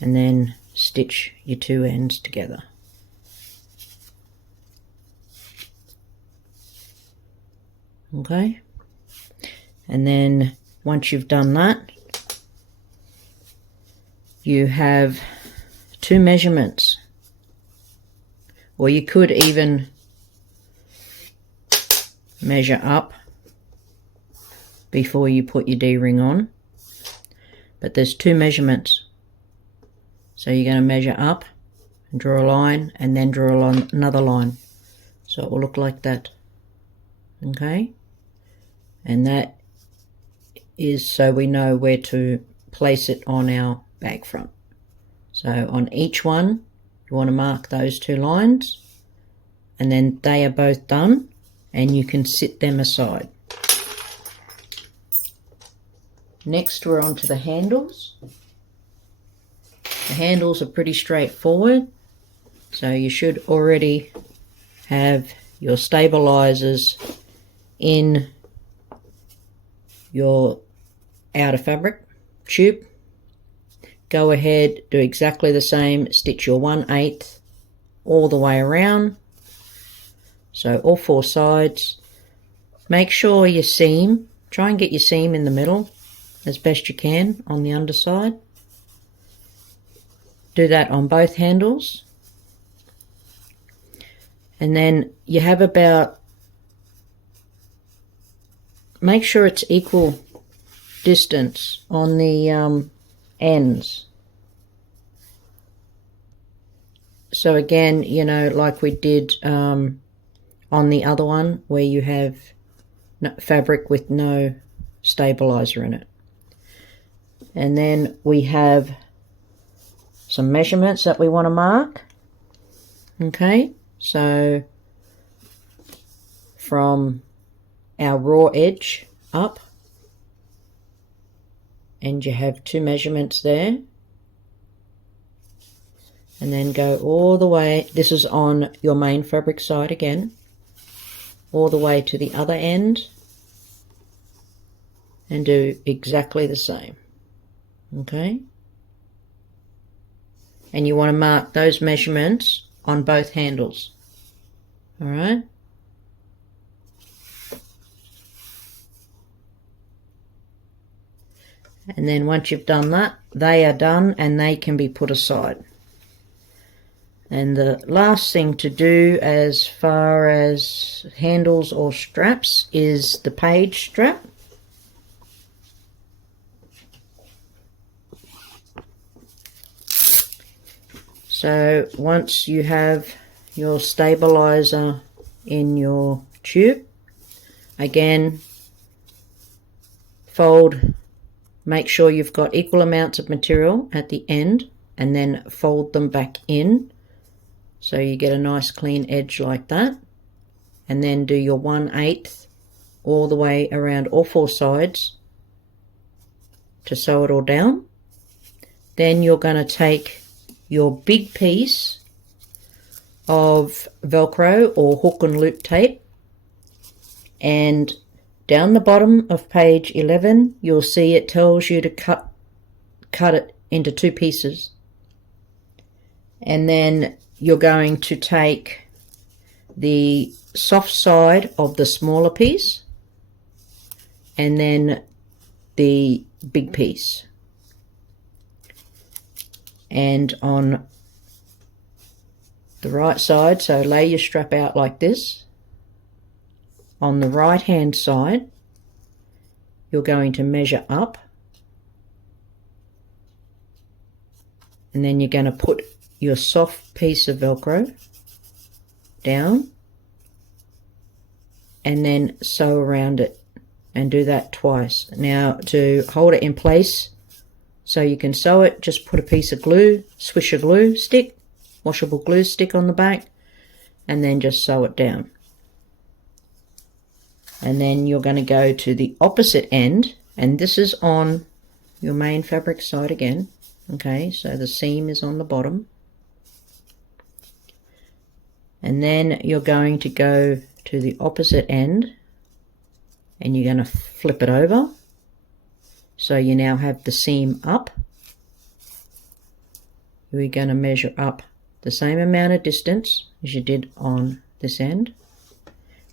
and then stitch your 2 ends together. Okay, and then once you've done that, you have 2 measurements, or you could even measure up before you put your D-ring on, but there's 2 measurements. So you're going to measure up and draw a line, and then draw another line, so it will look like that. Okay, and that is so we know where to place it on our bag front. So on each one, You want to mark those 2 lines, and then they are both done, and you can sit them aside. Next, we're on to the handles. The handles are pretty straightforward, so you should already have your stabilizers in your outer fabric tube. Go ahead, do exactly the same, stitch your 1/8 all the way around, so all 4 sides. Make sure your seam, try and get your seam in the middle as best you can on the underside. Do that on both handles. And then you have about, make sure it's equal distance on the ends. So again, you know, like we did on the other one where you have fabric with no stabilizer in it. And then we have some measurements that we want to mark. Okay, so from our raw edge up, and you have 2 measurements there, and then go all the way, this is on your main fabric side again, all the way to the other end, and do exactly the same. Okay, and you want to mark those measurements on both handles. All right, and then once you've done that, they are done and they can be put aside. And the last thing to do as far as handles or straps is the page strap. So once you have your stabilizer in your tube, again, fold, make sure you've got equal amounts of material at the end, and then fold them back in so you get a nice clean edge like that. And then do your 1/8 all the way around all 4 sides to sew it all down. Then you're going to take your big piece of Velcro or hook and loop tape, and down the bottom of page 11 you'll see it tells you to cut it into 2 pieces, and then you're going to take the soft side of the smaller piece and then the big piece, and on the right side, so lay your strap out like this. On the right hand side you're going to measure up, and then you're going to put your soft piece of Velcro down and then sew around it, and do that twice. Now to hold it in place so you can sew it, just put a piece of glue, swisher glue stick, washable glue stick on the back, and then just sew it down. And then you're going to go to the opposite end, and this is on your main fabric side again. Okay, so the seam is on the bottom, and then you're going to go to the opposite end and you're going to flip it over, so you now have the seam up. We're going to measure up the same amount of distance as you did on this end.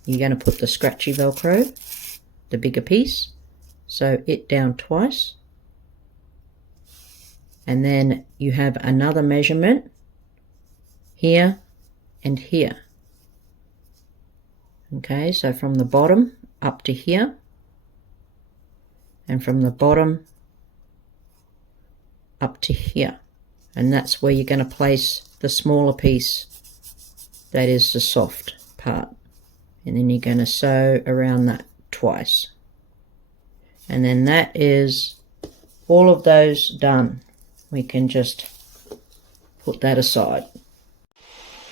You're going to put the scratchy Velcro, the bigger piece, sew it down twice, and then you have another measurement here and here. Okay, so from the bottom up to here, and from the bottom up to here, and that's where you're going to place the smaller piece, that is the soft part, and then you're going to sew around that twice, and then that is all of those done. We can just put that aside.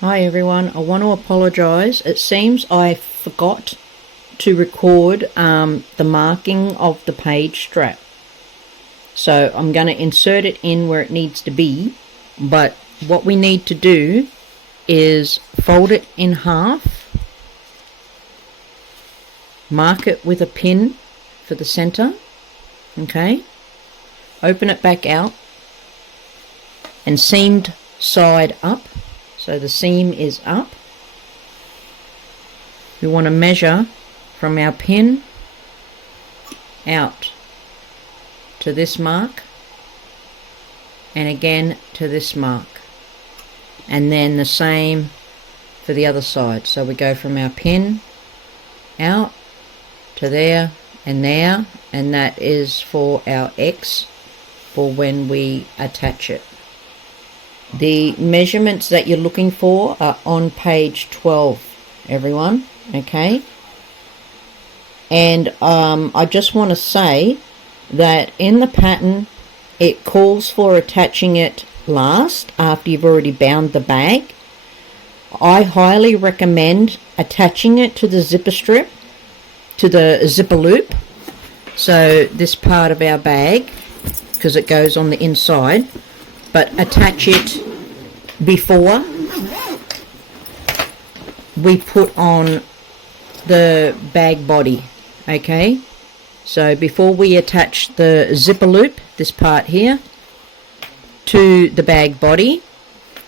Hi everyone, I want to apologise. It seems I forgot to record the marking of the page strap. So I'm going to insert it in where it needs to be, but what we need to do is fold it in half, mark it with a pin for the centre, okay, open it back out and seamed side up. So the seam is up. We want to measure from our pin out to this mark and again to this mark, and then the same for the other side. So we go from our pin out to there and there, and that is for our X for when we attach it. The measurements that you're looking for are on page 12, everyone, okay? And I just want to say that in the pattern it calls for attaching it last after you've already bound the bag. I highly recommend attaching it to the zipper strip, to the zipper loop, so this part of our bag, because it goes on the inside, but attach it before we put on the bag body, okay? So before we attach the zipper loop, this part here, to the bag body,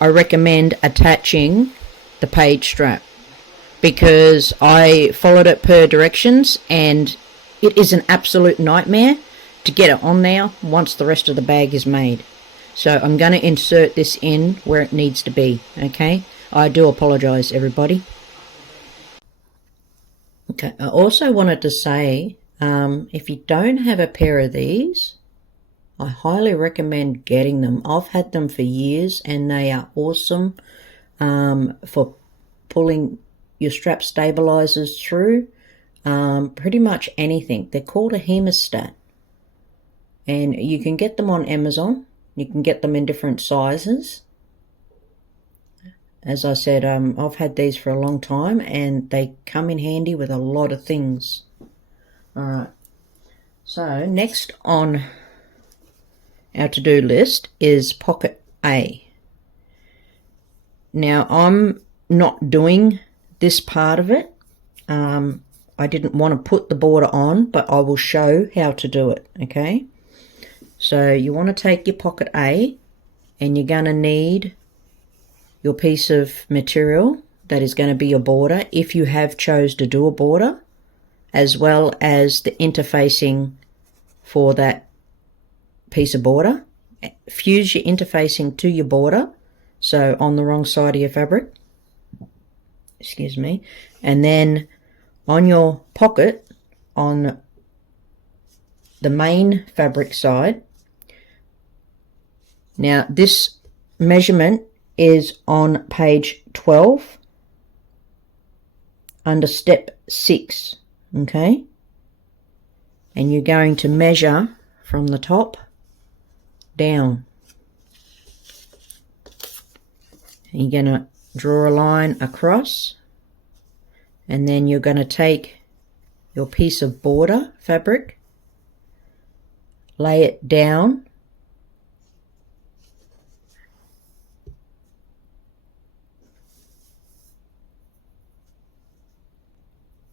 I recommend attaching the page strap, because I followed it per directions and it is an absolute nightmare to get it on there once the rest of the bag is made. So I'm going to insert this in where it needs to be, okay? I do apologise, everybody. Okay, I also wanted to say, if you don't have a pair of these, I highly recommend getting them. I've had them for years and they are awesome for pulling your strap stabilizers through pretty much anything. They're called a hemostat, and you can get them on Amazon. You can get them in different sizes. As I said, I've had these for a long time and they come in handy with a lot of things. Alright, so next on our to-do list is pocket A. Now I'm not doing this part of it. I didn't want to put the border on, but I will show how to do it, okay? So you want to take your pocket A and you're going to need your piece of material that is going to be your border, if you have chose to do a border, as well as the interfacing for that piece of border. Fuse your interfacing to your border, so on the wrong side of your fabric, excuse me, and then on your pocket, on the main fabric side. Now this measurement is on page 12 under step 6, okay? And you're going to measure from the top down. And you're going to draw a line across, and then you're going to take your piece of border fabric, lay it down,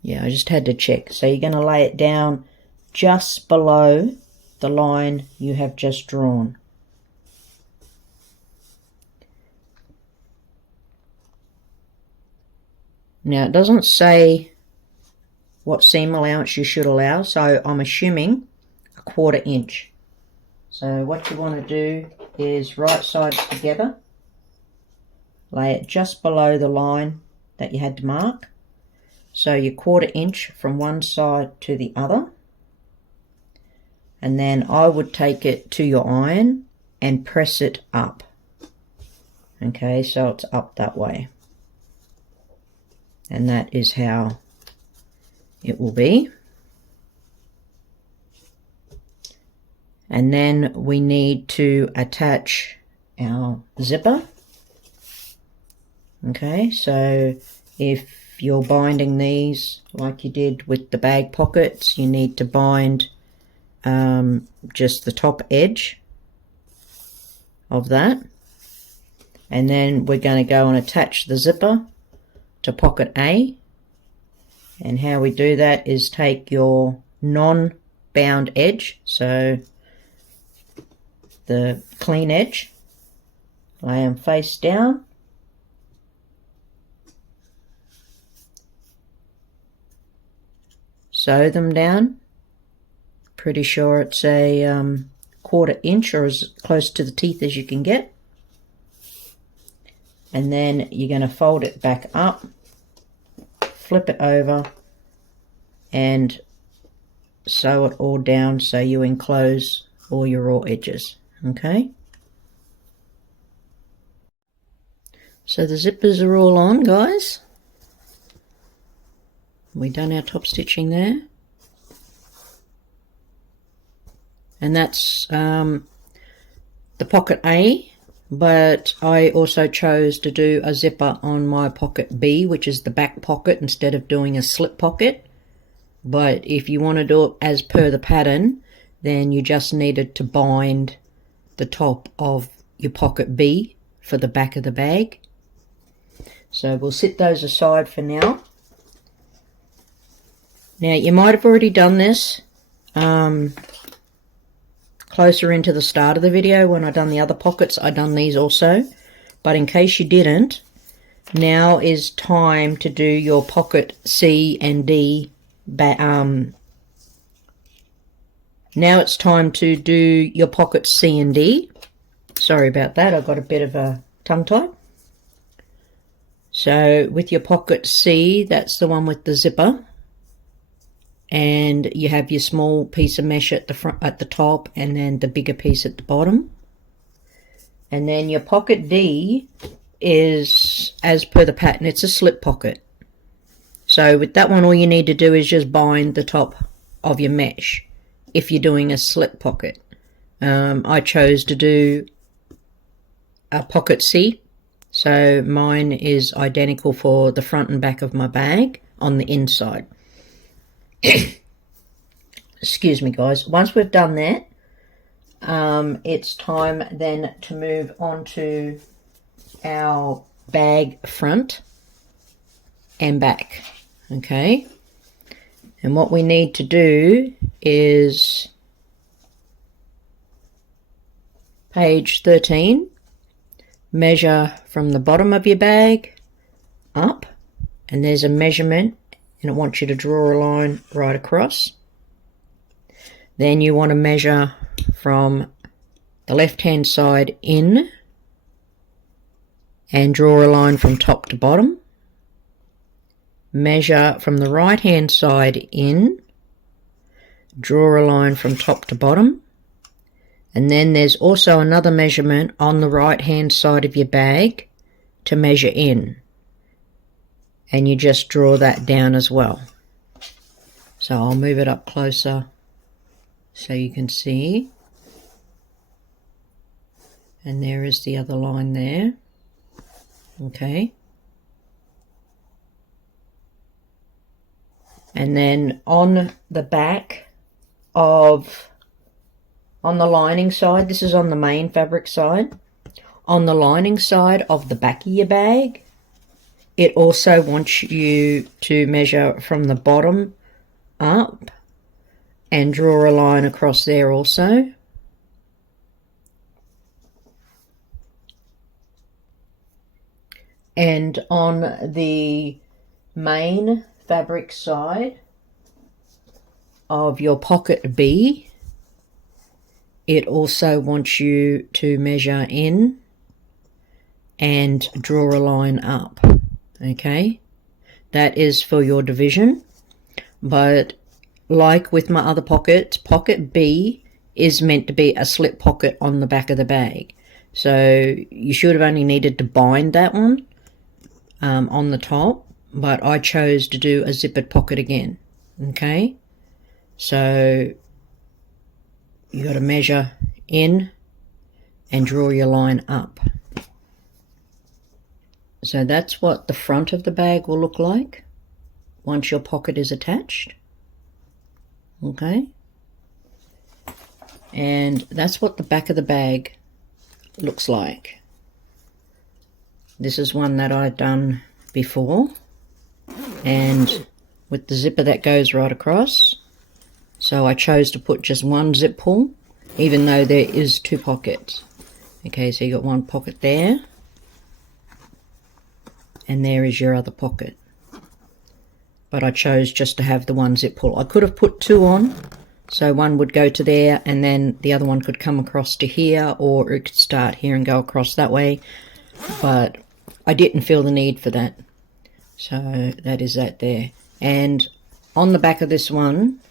yeah, I just had to check. So you're going to lay it down just below the line you have just drawn. Now it doesn't say what seam allowance you should allow, so I'm assuming a 1/4 inch. So what you want to do is right sides together, lay it just below the line that you had to mark. So you're 1/4 inch from one side to the other. And then I would take it to your iron and press it up. Okay, so it's up that way. And that is how it will be. And then we need to attach our zipper. Okay, so if you're binding these like you did with the bag pockets, you need to bind just the top edge of that, and then we're going to go and attach the zipper to pocket A. And how we do that is take your non-bound edge, so the clean edge, lay them face down, sew them down. Pretty sure it's a 1/4 inch or as close to the teeth as you can get. And then you're going to fold it back up, flip it over, and sew it all down so you enclose all your raw edges. Okay, so the zippers are all on, guys. We've done our top stitching there, and that's the pocket A, but I also chose to do a zipper on my pocket B, which is the back pocket, instead of doing a slip pocket. But if you want to do it as per the pattern, then you just needed to bind the top of your pocket B for the back of the bag. So we'll set those aside for now. Now you might have already done this closer into the start of the video. When I done the other pockets, I done these also, but in case you didn't, now is time to do your pocket C and D. Now it's time to do your pockets C and D. Sorry about that, I got a bit of a tongue tie. So with your pocket C, that's the one with the zipper, and you have your small piece of mesh at the front, at the top, and then the bigger piece at the bottom. And then your pocket D is as per the pattern, it's a slip pocket. So with that one, all you need to do is just bind the top of your mesh if you're doing a slip pocket. I chose to do a pocket C, so mine is identical for the front and back of my bag on the inside. Excuse me, guys. Once we've done that, it's time then to move on to our bag front and back. Okay, and what we need to do is page 13, measure from the bottom of your bag up, and there's a measurement, and I want you to draw a line right across. Then you want to measure from the left hand side in and draw a line from top to bottom. Measure from the right hand side in, draw a line from top to bottom, and then there's also another measurement on the right hand side of your bag to measure in, and you just draw that down as well. So I'll move it up closer so you can see, and there is the other line there. Okay, and then on the back of, on the lining side, this is on the main fabric side, on the lining side of the back of your bag, it also wants you to measure from the bottom up and draw a line across there also. And on the main fabric side of your pocket B, it also wants you to measure in and draw a line up. Okay, that is for your division, but like with my other pockets, pocket B is meant to be a slip pocket on the back of the bag, so you should have only needed to bind that one on the top, but I chose to do a zippered pocket again. Okay, so you got to measure in and draw your line up. So that's what the front of the bag will look like once your pocket is attached. Okay, and that's what the back of the bag looks like. This is one that I've done before, and with the zipper that goes right across. So I chose to put just one zip pull, even though there is two pockets. Okay, so you got one pocket there, and there is your other pocket. But I chose just to have the one zip pull. I could have put two on, so one would go to there and then the other one could come across to here, or it could start here and go across that way, but I didn't feel the need for that. So that is that there. And on the back of this one,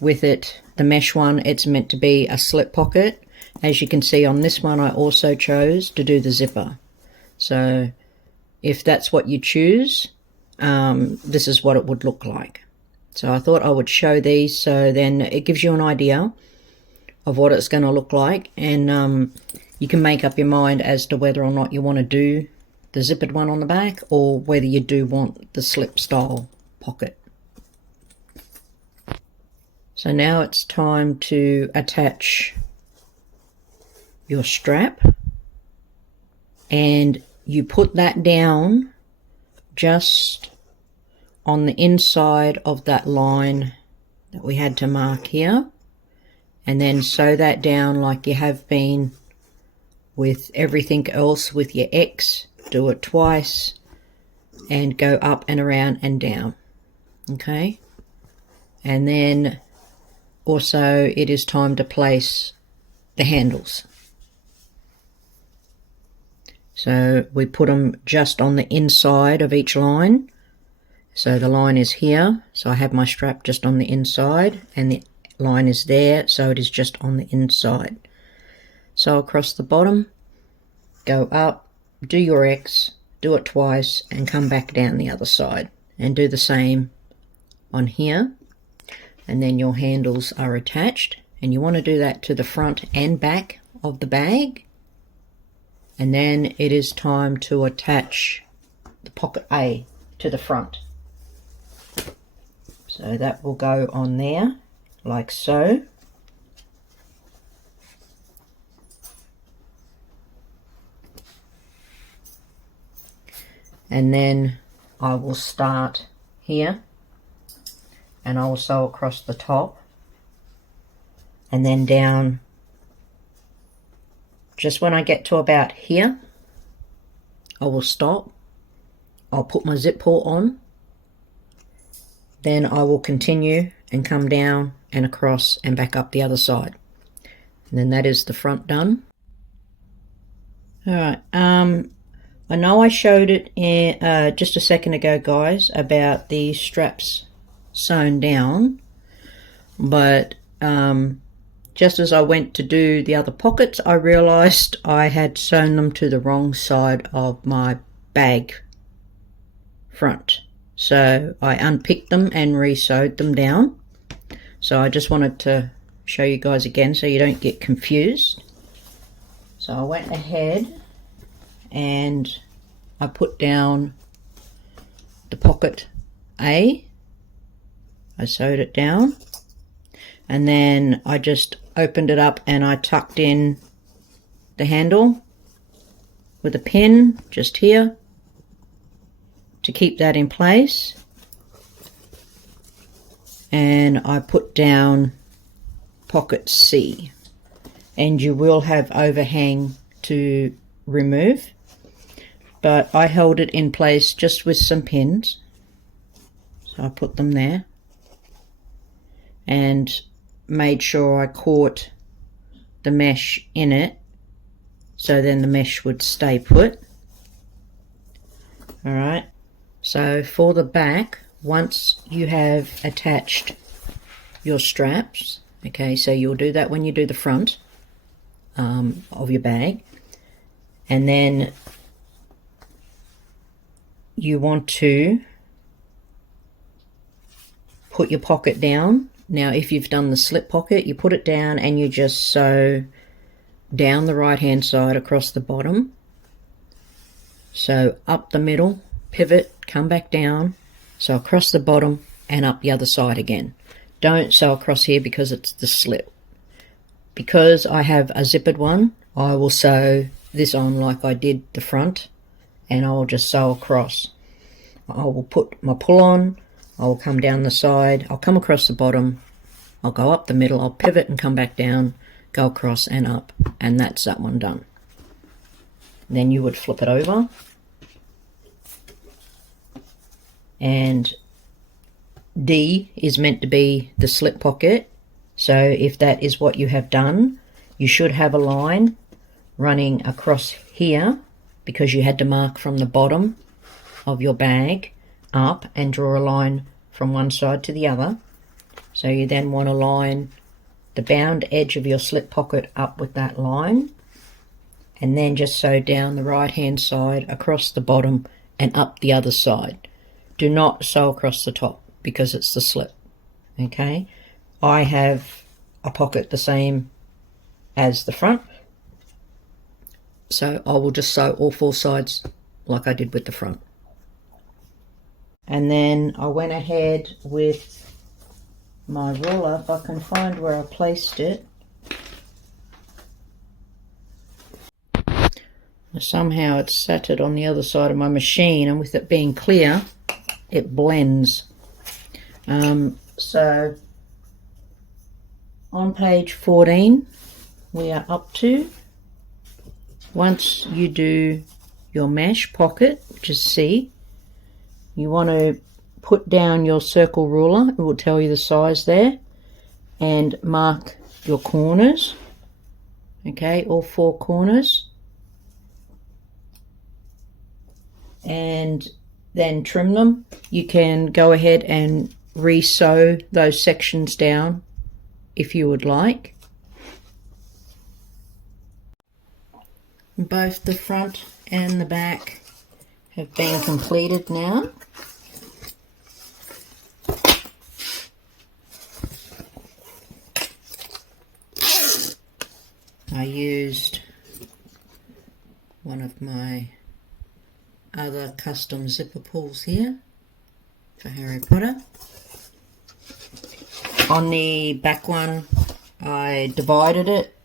with it, the mesh one, it's meant to be a slip pocket. As you can see on this one, I also chose to do the zipper. So if that's what you choose, this is what it would look like. So I thought I would show these, so then it gives you an idea of what it's going to look like, and you can make up your mind as to whether or not you want to do the zippered one on the back, or whether you do want the slip style pocket. So now it's time to attach your strap, and you put that down just on the inside of that line that we had to mark here, and then sew that down like you have been with everything else with your X. Do it twice and go up and around and down. Okay, and then also it is time to place the handles. So we put them just on the inside of each line. So the line is here, so I have my strap just on the inside, and the line is there, so it is just on the inside. So across the bottom, go up, do your X, do it twice, and come back down the other side, and do the same on here. And then your handles are attached, and you want to do that to the front and back of the bag. And then it is time to attach the pocket A to the front. So that will go on there, like so. And then I will start here, and I will sew across the top, and then down. Just when I get to about here, I will stop. I'll put my zip pull on. Then I will continue and come down and across and back up the other side. And then that is the front done. Alright, I know I showed it in, just a second ago, guys, about the straps sewn down, but just as I went to do the other pockets, I realized I had sewn them to the wrong side of my bag front. So I unpicked them and re-sewed them down. So I just wanted to show you guys again so you don't get confused. So I went ahead and I put down the pocket A. I sewed it down, and then I just opened it up and I tucked in the handle with a pin just here to keep that in place, and I put down pocket C, and you will have overhang to remove, but I held it in place just with some pins. So I put them there and made sure I caught the mesh in it, so then the mesh would stay put. Alright, so for the back, once you have attached your straps, okay, so you'll do that when you do the front of your bag, and then you want to put your pocket down. Now if you've done the slip pocket, you put it down and you just sew down the right hand side across the bottom, So up the middle, pivot, come back down, sew across the bottom and up the other side again. Don't sew across here because it's the slip. Because I have a zippered one, I will sew this on like I did the front, and I will just sew across. I will put my pull on, I will come down the side, I'll come across the bottom, I'll go up the middle, I'll pivot and come back down, go across and up, and that's that one done. Then you would flip it over, and D is meant to be the slip pocket. So if that is what you have done, you should have a line running across here, because you had to mark from the bottom of your bag up and draw a line from one side to the other. So you then want to line the bound edge of your slip pocket up with that line, and then just sew down the right hand side across the bottom and up the other side. Do not sew across the top because it's the slip. Okay, I have a pocket the same as the front, so I will just sew all four sides like I did with the front. And then I went ahead with my ruler, if I can find where I placed it. Somehow it's sat it on the other side of my machine, and with it being clear, it blends. So on page 14 we are up to, once you do your mesh pocket, which is C, you want to put down your circle ruler, it will tell you the size there, and mark your corners. Okay, all four corners, and then trim them. You can go ahead and re-sew those sections down if you would like. Both the front and the back have been completed now. I used one of my other custom zipper pulls here for Harry Potter. On the back one, I divided it,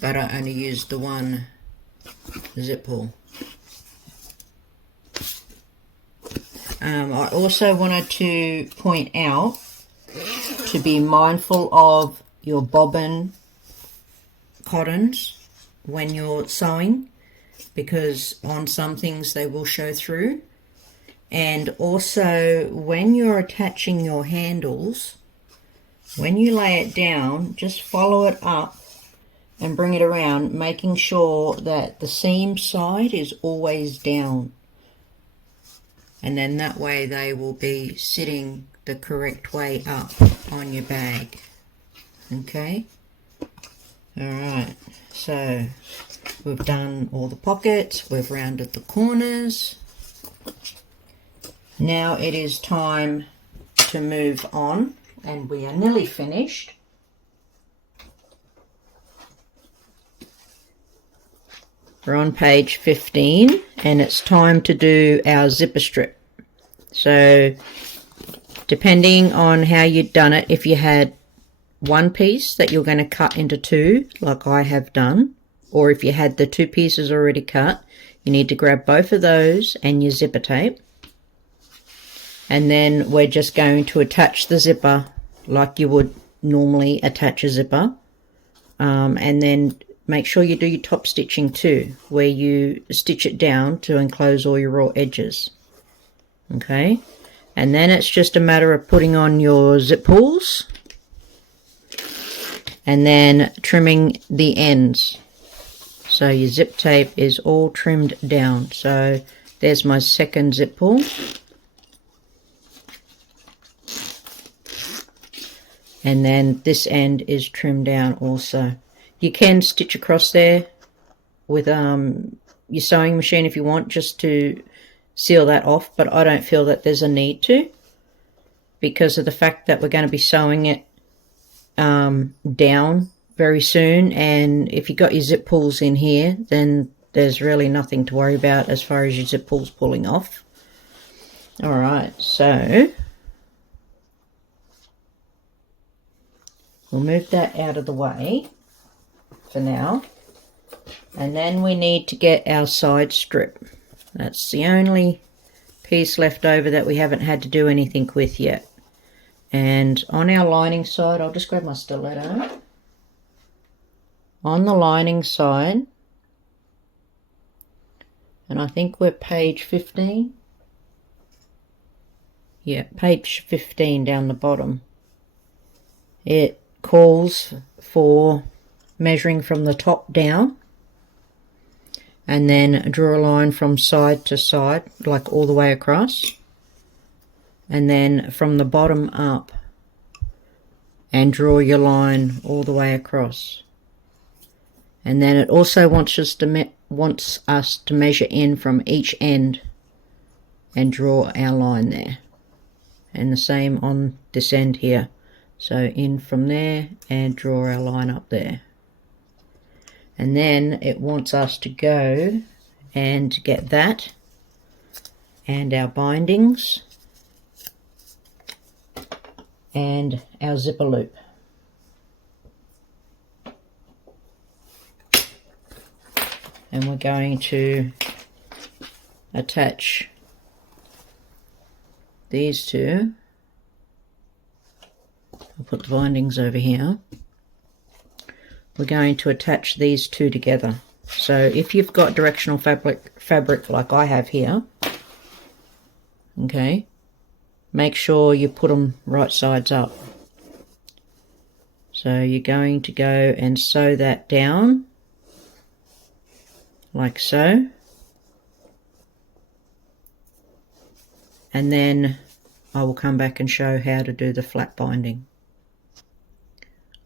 but I only used the one zip pull. I also wanted to point out to be mindful of your bobbin cottons when you're sewing, because on some things they will show through. And also when you're attaching your handles, when you lay it down, just follow it up and bring it around, making sure that the seam side is always down, and then that way they will be sitting the correct way up on your bag. Okay, alright, so we've done all the pockets, we've rounded the corners. Now it is time to move on, and we are nearly finished. We're on page 15, and it's time to do our zipper strip. So depending on how you'd done it, if you had one piece that you're going to cut into two like I have done, or if you had the two pieces already cut, you need to grab both of those and your zipper tape, and then we're just going to attach the zipper like you would normally attach a zipper, and then make sure you do your top stitching too, where you stitch it down to enclose all your raw edges. Okay, and then it's just a matter of putting on your zip pulls and then trimming the ends. So your zip tape is all trimmed down. So there's my second zip pull. And then this end is trimmed down also. You can stitch across there with your sewing machine if you want, just to seal that off, but I don't feel that there's a need to, because of the fact that we're going to be sewing it down very soon, and if you got your zip pulls in here, then there's really nothing to worry about as far as your zip pulls pulling off. Alright, so we'll move that out of the way for now, and then we need to get our side strip. That's the only piece left over that we haven't had to do anything with yet. And on our lining side, I'll just grab my stiletto. On the lining side, and I think we're page 15. Yeah, page 15 down the bottom. It calls for measuring from the top down, and then draw a line from side to side, like all the way across, and then from the bottom up, and draw your line all the way across. And then it also wants us to measure in from each end and draw our line there. And the same on this end here. So in from there and draw our line up there. And then it wants us to go and get that and our bindings and our zipper loop. And we're going to attach these two. I'll put the bindings over here. We're going to attach these two together. So if you've got directional fabric like I have here, okay, make sure you put them right sides up. So you're going to go and sew that down like so, and then I will come back and show how to do the flat binding.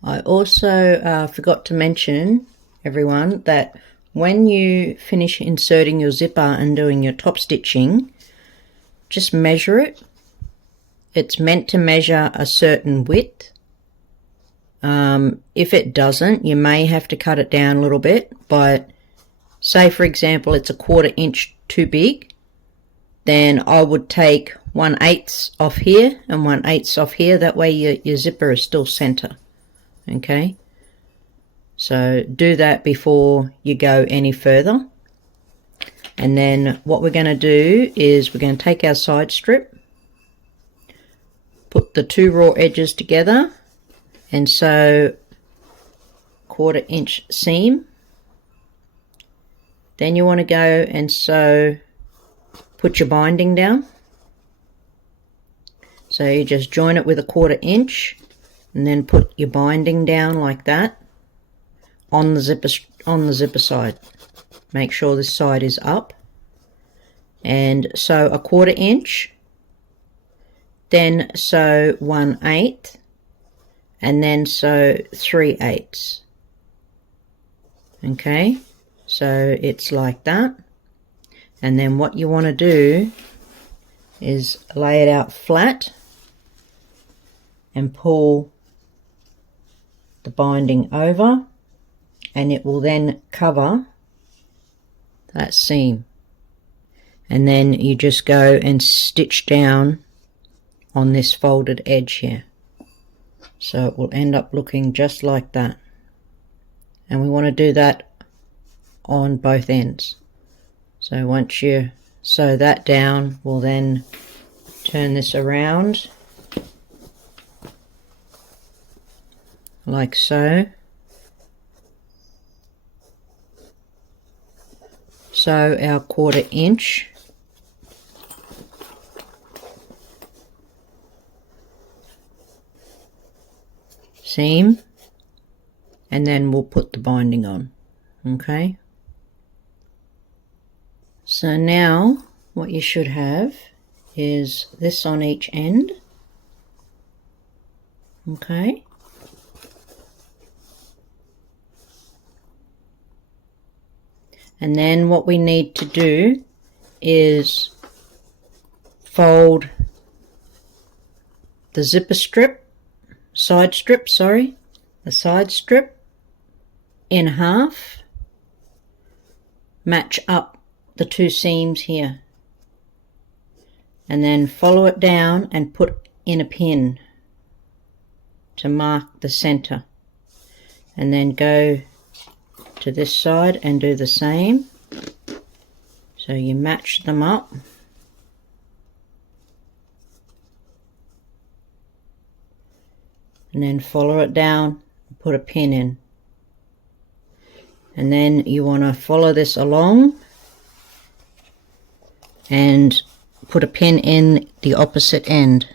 I also forgot to mention, everyone, that when you finish inserting your zipper and doing your top stitching, just measure it. It's meant to measure a certain width. If it doesn't, you may have to cut it down a little bit, but say for example it's a 1/4 inch too big, then I would take 1/8 off here and 1/8 off here. That way your zipper is still center. Okay, so do that before you go any further. And then what we're going to do is we're going to take our side strip, put the two raw edges together and sew 1/4 inch seam. Then you want to go and sew, put your binding down. So you just join it with a 1/4 inch and then put your binding down like that on the zipper side. Make sure this side is up, and sew a 1/4 inch, then sew 1/8, and then sew 3/8. Okay, so it's like that. And then what you want to do is lay it out flat and pull the binding over, and it will then cover that seam. And then you just go and stitch down on this folded edge here. So it will end up looking just like that. And we want to do that on both ends. So once you sew that down, we'll then turn this around like so. Sew our 1/4 inch. Seam, and then we'll put the binding on. Okay, so now what you should have is this on each end. Okay, and then what we need to do is fold the zipper strip, the side strip in half, match up the two seams here, and then follow it down and put in a pin to mark the center, and then go to this side and do the same. So you match them up, and then follow it down and put a pin in, and then you want to follow this along and put a pin in the opposite end.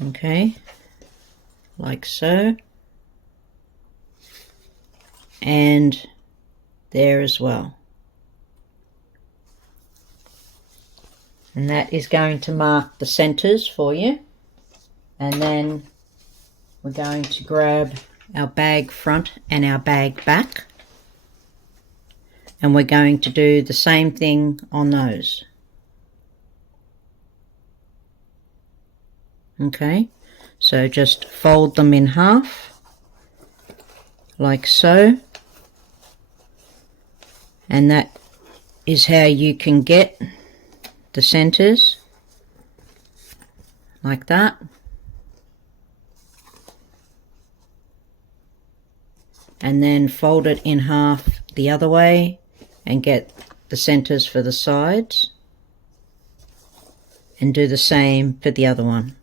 Okay, like so, and there as well. And that is going to mark the centers for you. And then we're going to grab our bag front and our bag back, and we're going to do the same thing on those. Okay, so just fold them in half like so, and that is how you can get the centers like that. And then fold it in half the other way and get the centers for the sides, and do the same for the other one.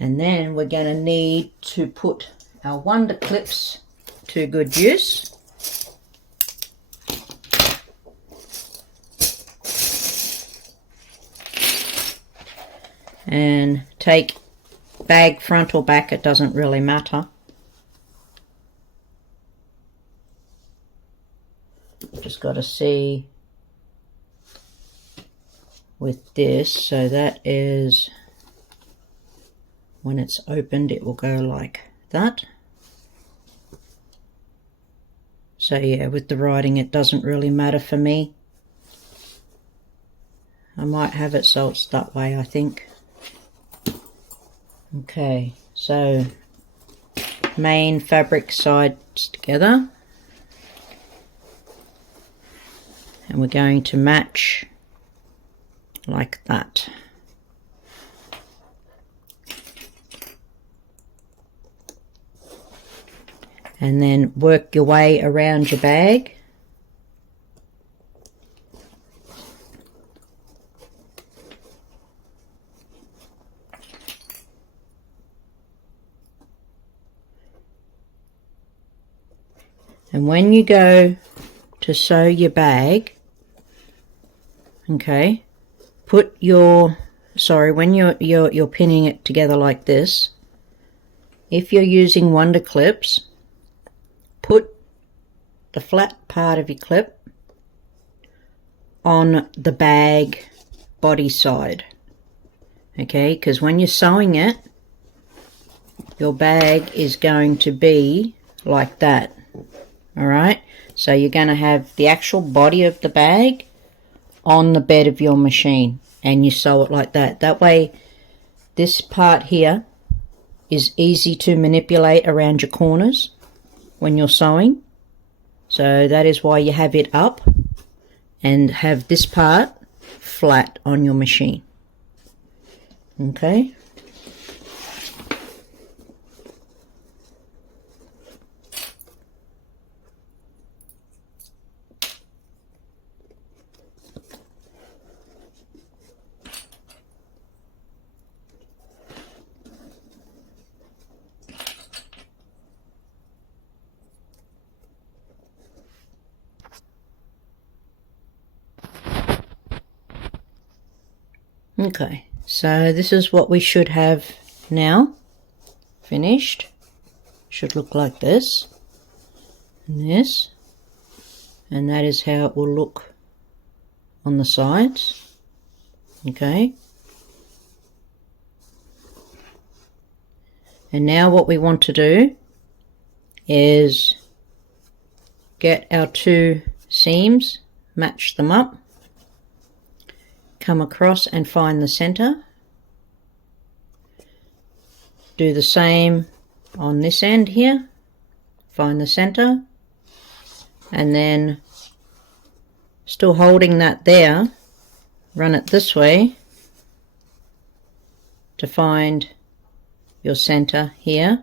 And then we're going to need to put our Wonder Clips to good use. And take bag front or back, it doesn't really matter. Just got to see with this, so that is when it's opened, it will go like that. So yeah, with the writing it doesn't really matter for me. I might have it so it's that way, I think. Okay, so main fabric sides together, and we're going to match like that. And then work your way around your bag. And when you go to sew your bag, okay, put your, when you're pinning it together like this, if you're using Wonder Clips, put the flat part of your clip on the bag body side, okay, because when you're sewing it, your bag is going to be like that. All right, so you're going to have the actual body of the bag on the bed of your machine, and you sew it like that. That way this part here is easy to manipulate around your corners when you're sewing. So that is why you have it up and have this part flat on your machine. Okay. Okay, so this is what we should have now finished. Should look like this and this, and that is how it will look on the sides. Okay, and now what we want to do is get our two seams, match them up, come across and find the center, do the same on this end here. Find the center, and then still holding that there, run it this way to find your center here,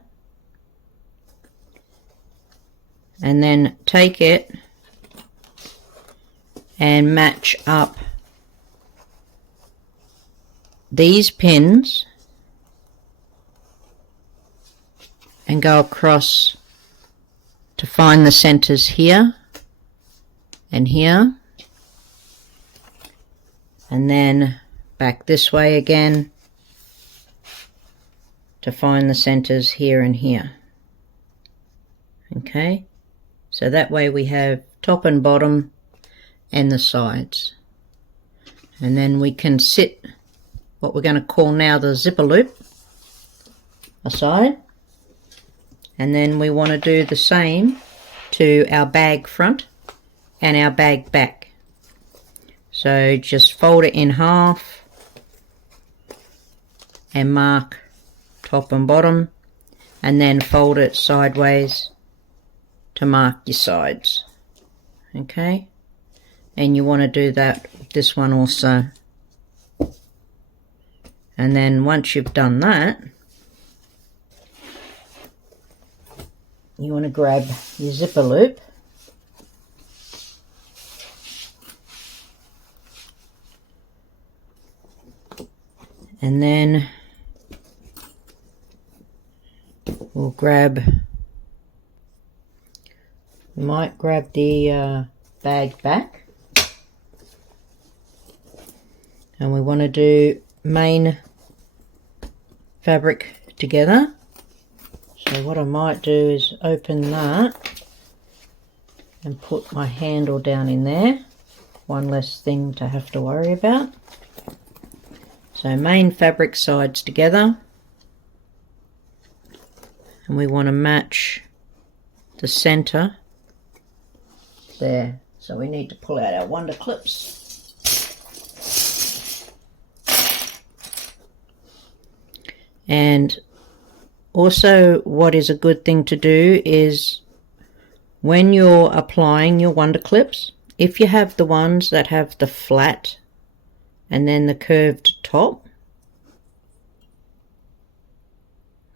and then take it and match up these pins and go across to find the centers here and here, and then back this way again to find the centers here and here. Okay, so that way we have top and bottom and the sides, and then we can sit what we're going to call now the zipper loop aside, and then we want to do the same to our bag front and our bag back. So just fold it in half and mark top and bottom, and then fold it sideways to mark your sides. Okay, and you want to do that with this one also. And then once you've done that, you want to grab your zipper loop and then we'll we might grab the bag back, and we want to do main fabric together. So what I might do is open that and put my handle down in there. One less thing to have to worry about. So main fabric sides together, and we want to match the center there. So we need to pull out our wonder clips. And also what is a good thing to do is when you're applying your wonder clips, if you have the ones that have the flat and then the curved top,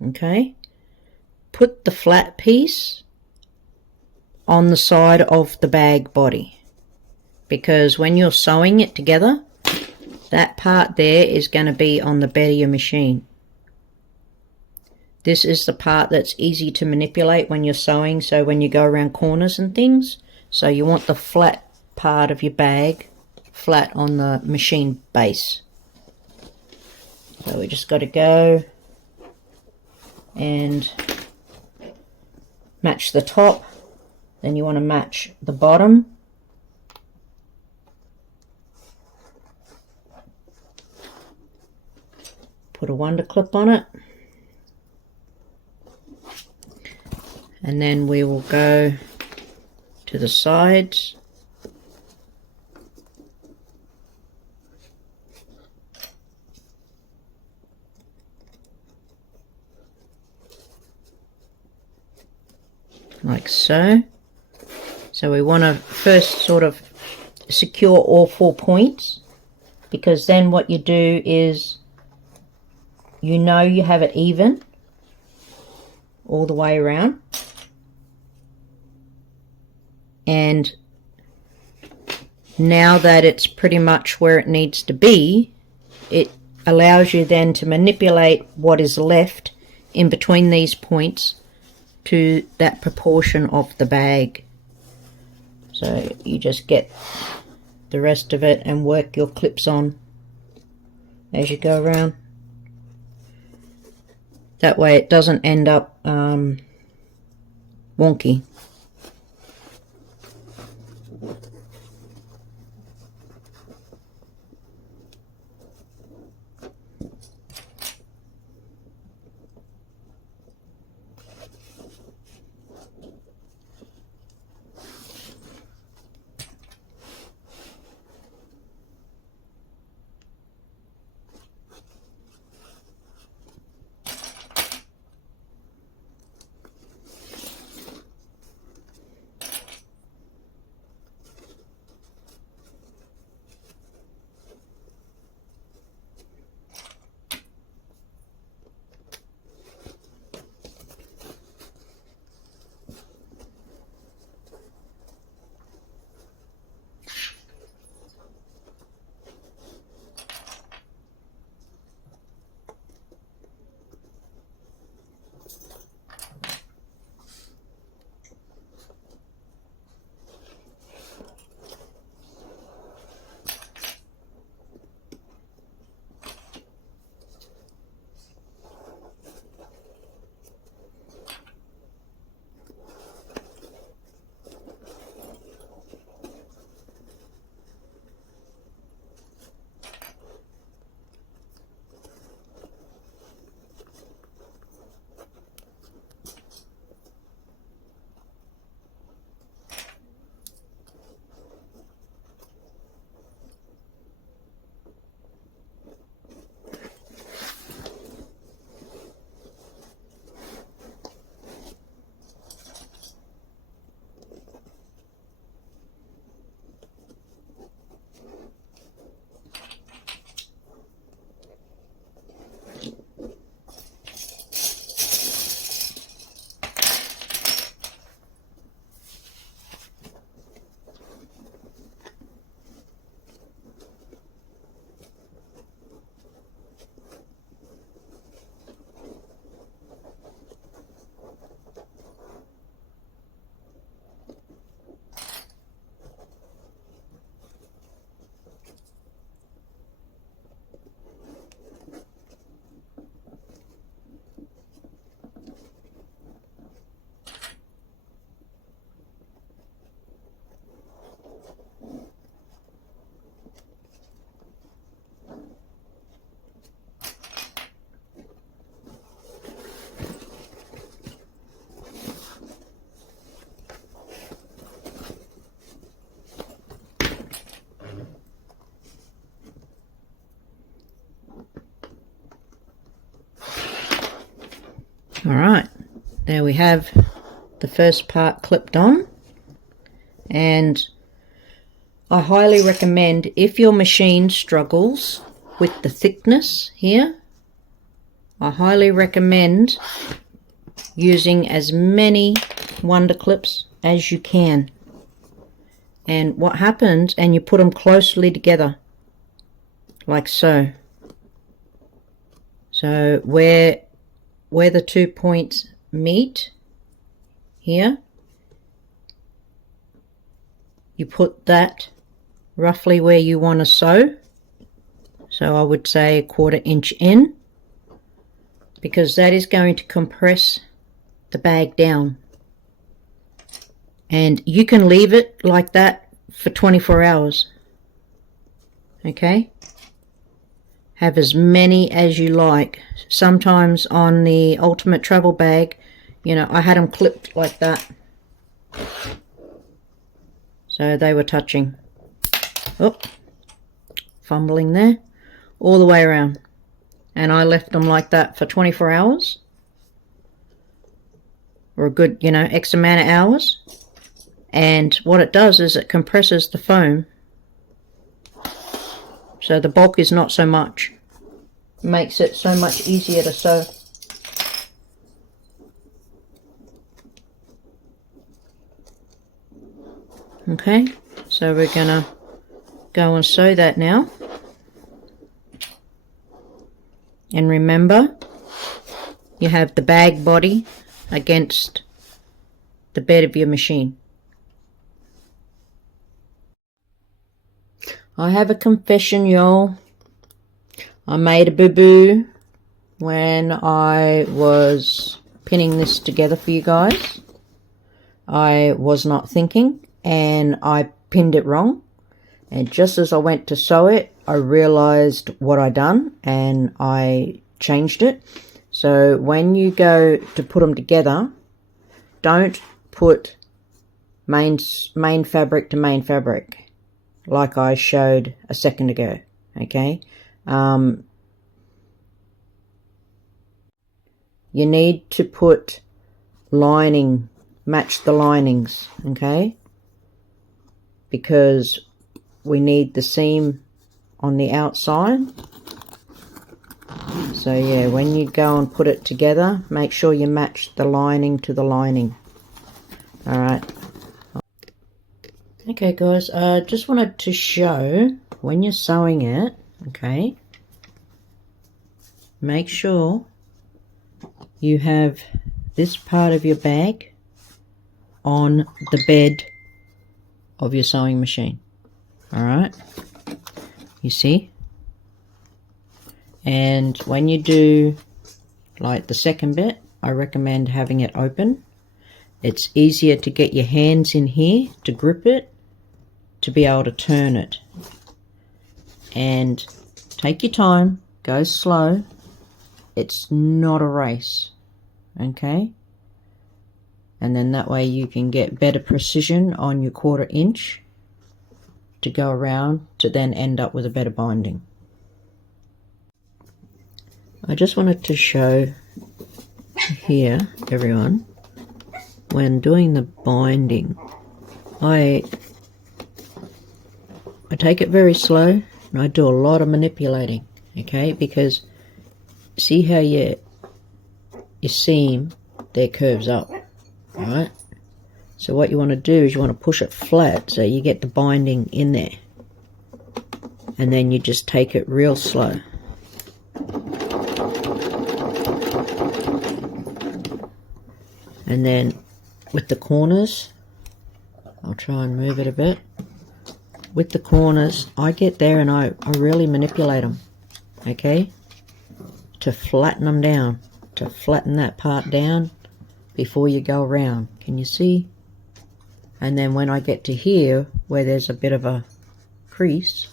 okay, put the flat piece on the side of the bag body, because when you're sewing it together, that part there is going to be on the bed of your machine. This is the part that's easy to manipulate when you're sewing, so when you go around corners and things. So you want the flat part of your bag flat on the machine base. So we just got to go and match the top, then you want to match the bottom, put a wonder clip on it, and then we will go to the sides like so. So we want to first sort of secure all 4 points, because then what you do is you know you have it even all the way around, and now that it's pretty much where it needs to be, it allows you then to manipulate what is left in between these points to that proportion of the bag. So you just get the rest of it and work your clips on as you go around. That way it doesn't end up wonky. Alright, there we have the first part clipped on, and I highly recommend, if your machine struggles with the thickness here, I highly recommend using as many Wonder Clips as you can. And what happens, and you put them closely together like so. So where the 2 points meet here, you put that roughly where you want to sew. So I would say 1/4 inch in, because that is going to compress the bag down. And you can leave it like that for 24 hours. Okay? Have as many as you like. Sometimes on the Ultimate Travel Bag, you know, I had them clipped like that, so they were touching. Oh, fumbling there. All the way around. And I left them like that for 24 hours. Or a good, you know, X amount of hours. And what it does is it compresses the foam. So the bulk is not so much. Makes it so much easier to sew. Okay, so we're gonna go and sew that now. And remember, you have the bag body against the bed of your machine. I have a confession, y'all. I made a boo-boo when I was pinning this together for you guys. I was not thinking, and I pinned it wrong. And just as I went to sew it, I realized what I done, and I changed it. So when you go to put them together, don't put main fabric to main fabric like I showed a second ago. Okay, you need to put lining, match the linings, okay, because we need the seam on the outside. So yeah, when you go and put it together, make sure you match the lining to the lining. Alright. Okay guys, just wanted to show when you're sewing it, okay, make sure you have this part of your bag on the bed of your sewing machine. Alright, you see? And when you do like the second bit, I recommend having it open. It's easier to get your hands in here to grip it, to be able to turn it. And take your time, go slow. It's not a race, okay? And then that way you can get better precision on your 1/4 inch to go around to then end up with a better binding. I just wanted to show here, everyone, when doing the binding, I take it very slow, and I do a lot of manipulating, okay, because see how your seam there curves up, right? So what you want to do is you want to push it flat so you get the binding in there, and then you just take it real slow. And then with the corners, I'll try and move it a bit. With the corners, I get there and I really manipulate them, okay, to flatten them down, to flatten that part down before you go around. Can you see? And then when I get to here, where there's a bit of a crease,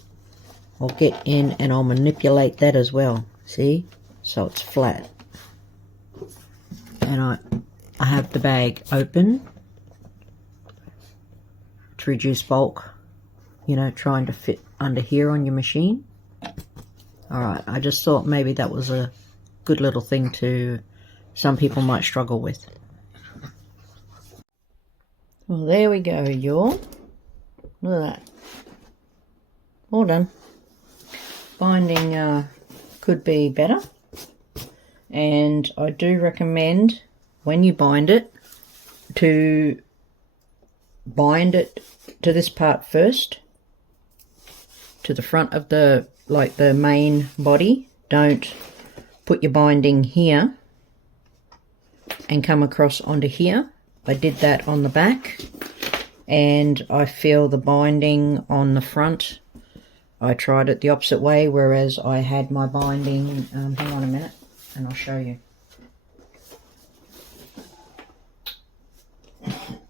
I'll get in and I'll manipulate that as well, see? So it's flat. And I have the bag open to reduce bulk, you know, trying to fit under here on your machine. Alright, I just thought maybe that was a good little thing to some people might struggle with. Well, there we go, y'all. Look at that. All done. Binding could be better. And I do recommend, when you bind it, to bind it to this part first. To the front of the, like the main body. Don't put your binding here and come across onto here. I did that on the back, and I feel the binding on the front. I tried it the opposite way, whereas I had my binding, hang on a minute and I'll show you.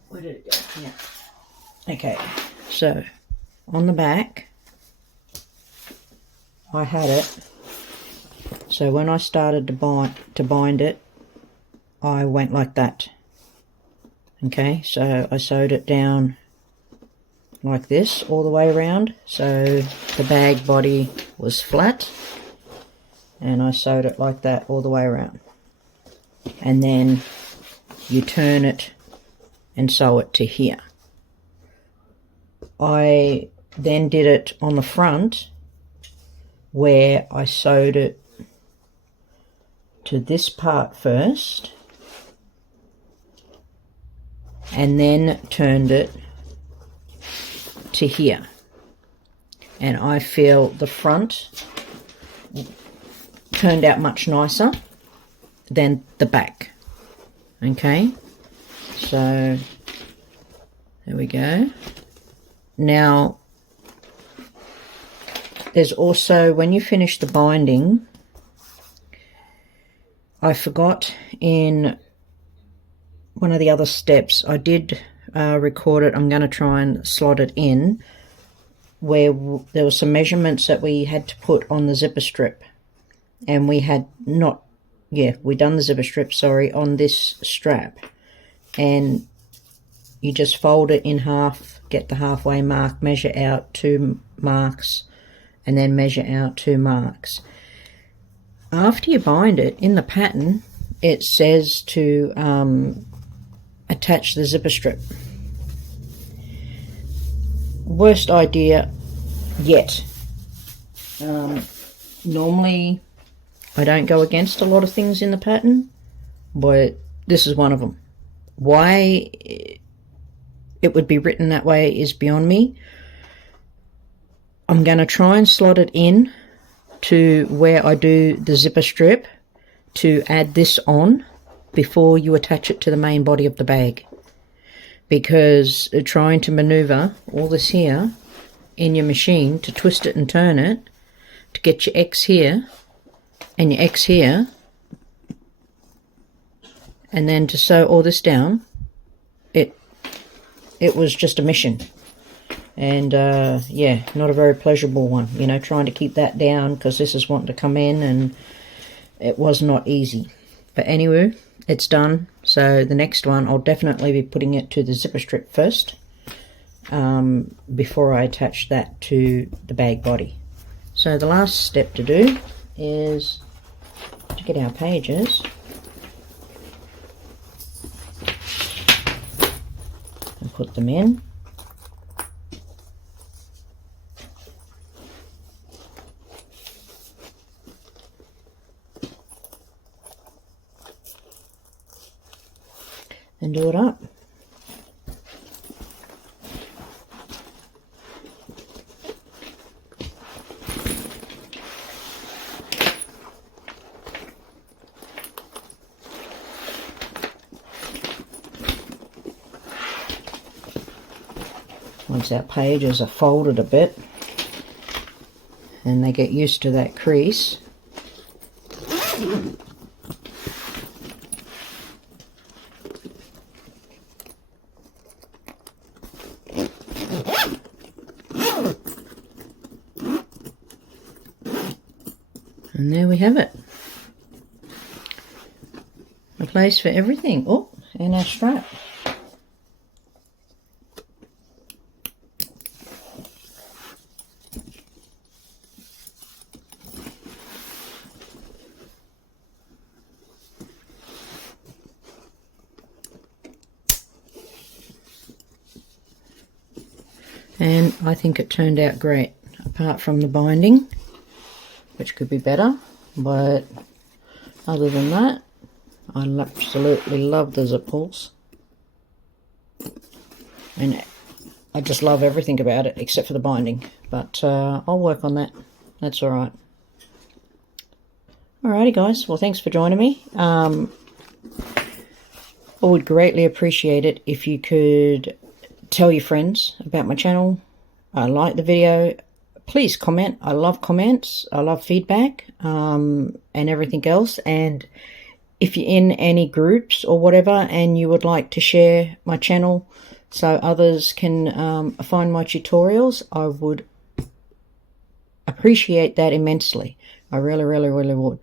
Where did it go? Yeah. Okay, so on the back I had it, so when I started to bind it, I went like that. Okay, so I sewed it down like this all the way around, so the bag body was flat, and I sewed it like that all the way around. And then you turn it and sew it to here. I then did it on the front, where I sewed it to this part first, and then turned it to here. And I feel the front turned out much nicer than the back. Okay, so there we go. Now there's also, when you finish the binding, I forgot in one of the other steps, I did record it. I'm going to try and slot it in, where there were some measurements that we had to put on the zipper strip, and we had not, we done the zipper strip, sorry, on this strap, and you just fold it in half, get the halfway mark, measure out 2 marks, and then measure out 2 marks. After you bind it, in the pattern it says to attach the zipper strip. Worst idea yet. Normally I don't go against a lot of things in the pattern, but this is one of them. Why it would be written that way is beyond me. I'm going to try and slot it in to where I do the zipper strip to add this on before you attach it to the main body of the bag, because trying to maneuver all this here in your machine to twist it and turn it to get your X here and your X here, and then to sew all this down, it was just a mission. And yeah, not a very pleasurable one, you know, trying to keep that down, because this is wanting to come in, and it was not easy. But anyway, it's done. So the next one, I'll definitely be putting it to the zipper strip first, before I attach that to the bag body. So the last step to do is to get our pages and put them in. And do it up. Once our pages are folded a bit and they get used to that crease, and there we have it. A place for everything. Oh, and our strap. and I think it turned out great, apart from the binding, which could be better, but other than that, I absolutely love the zip pulls, and I just love everything about it except for the binding, but I'll work on that. That's alright. Alrighty guys, well thanks for joining me. I would greatly appreciate it if you could tell your friends about my channel, like the video, please comment. I love comments, I love feedback, and everything else. And if you're in any groups or whatever and you would like to share my channel so others can find my tutorials, I would appreciate that immensely. I really, really, really would.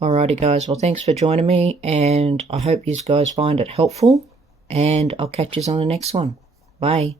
Alrighty guys, well thanks for joining me, and I hope you guys find it helpful, and I'll catch you on the next one. Bye.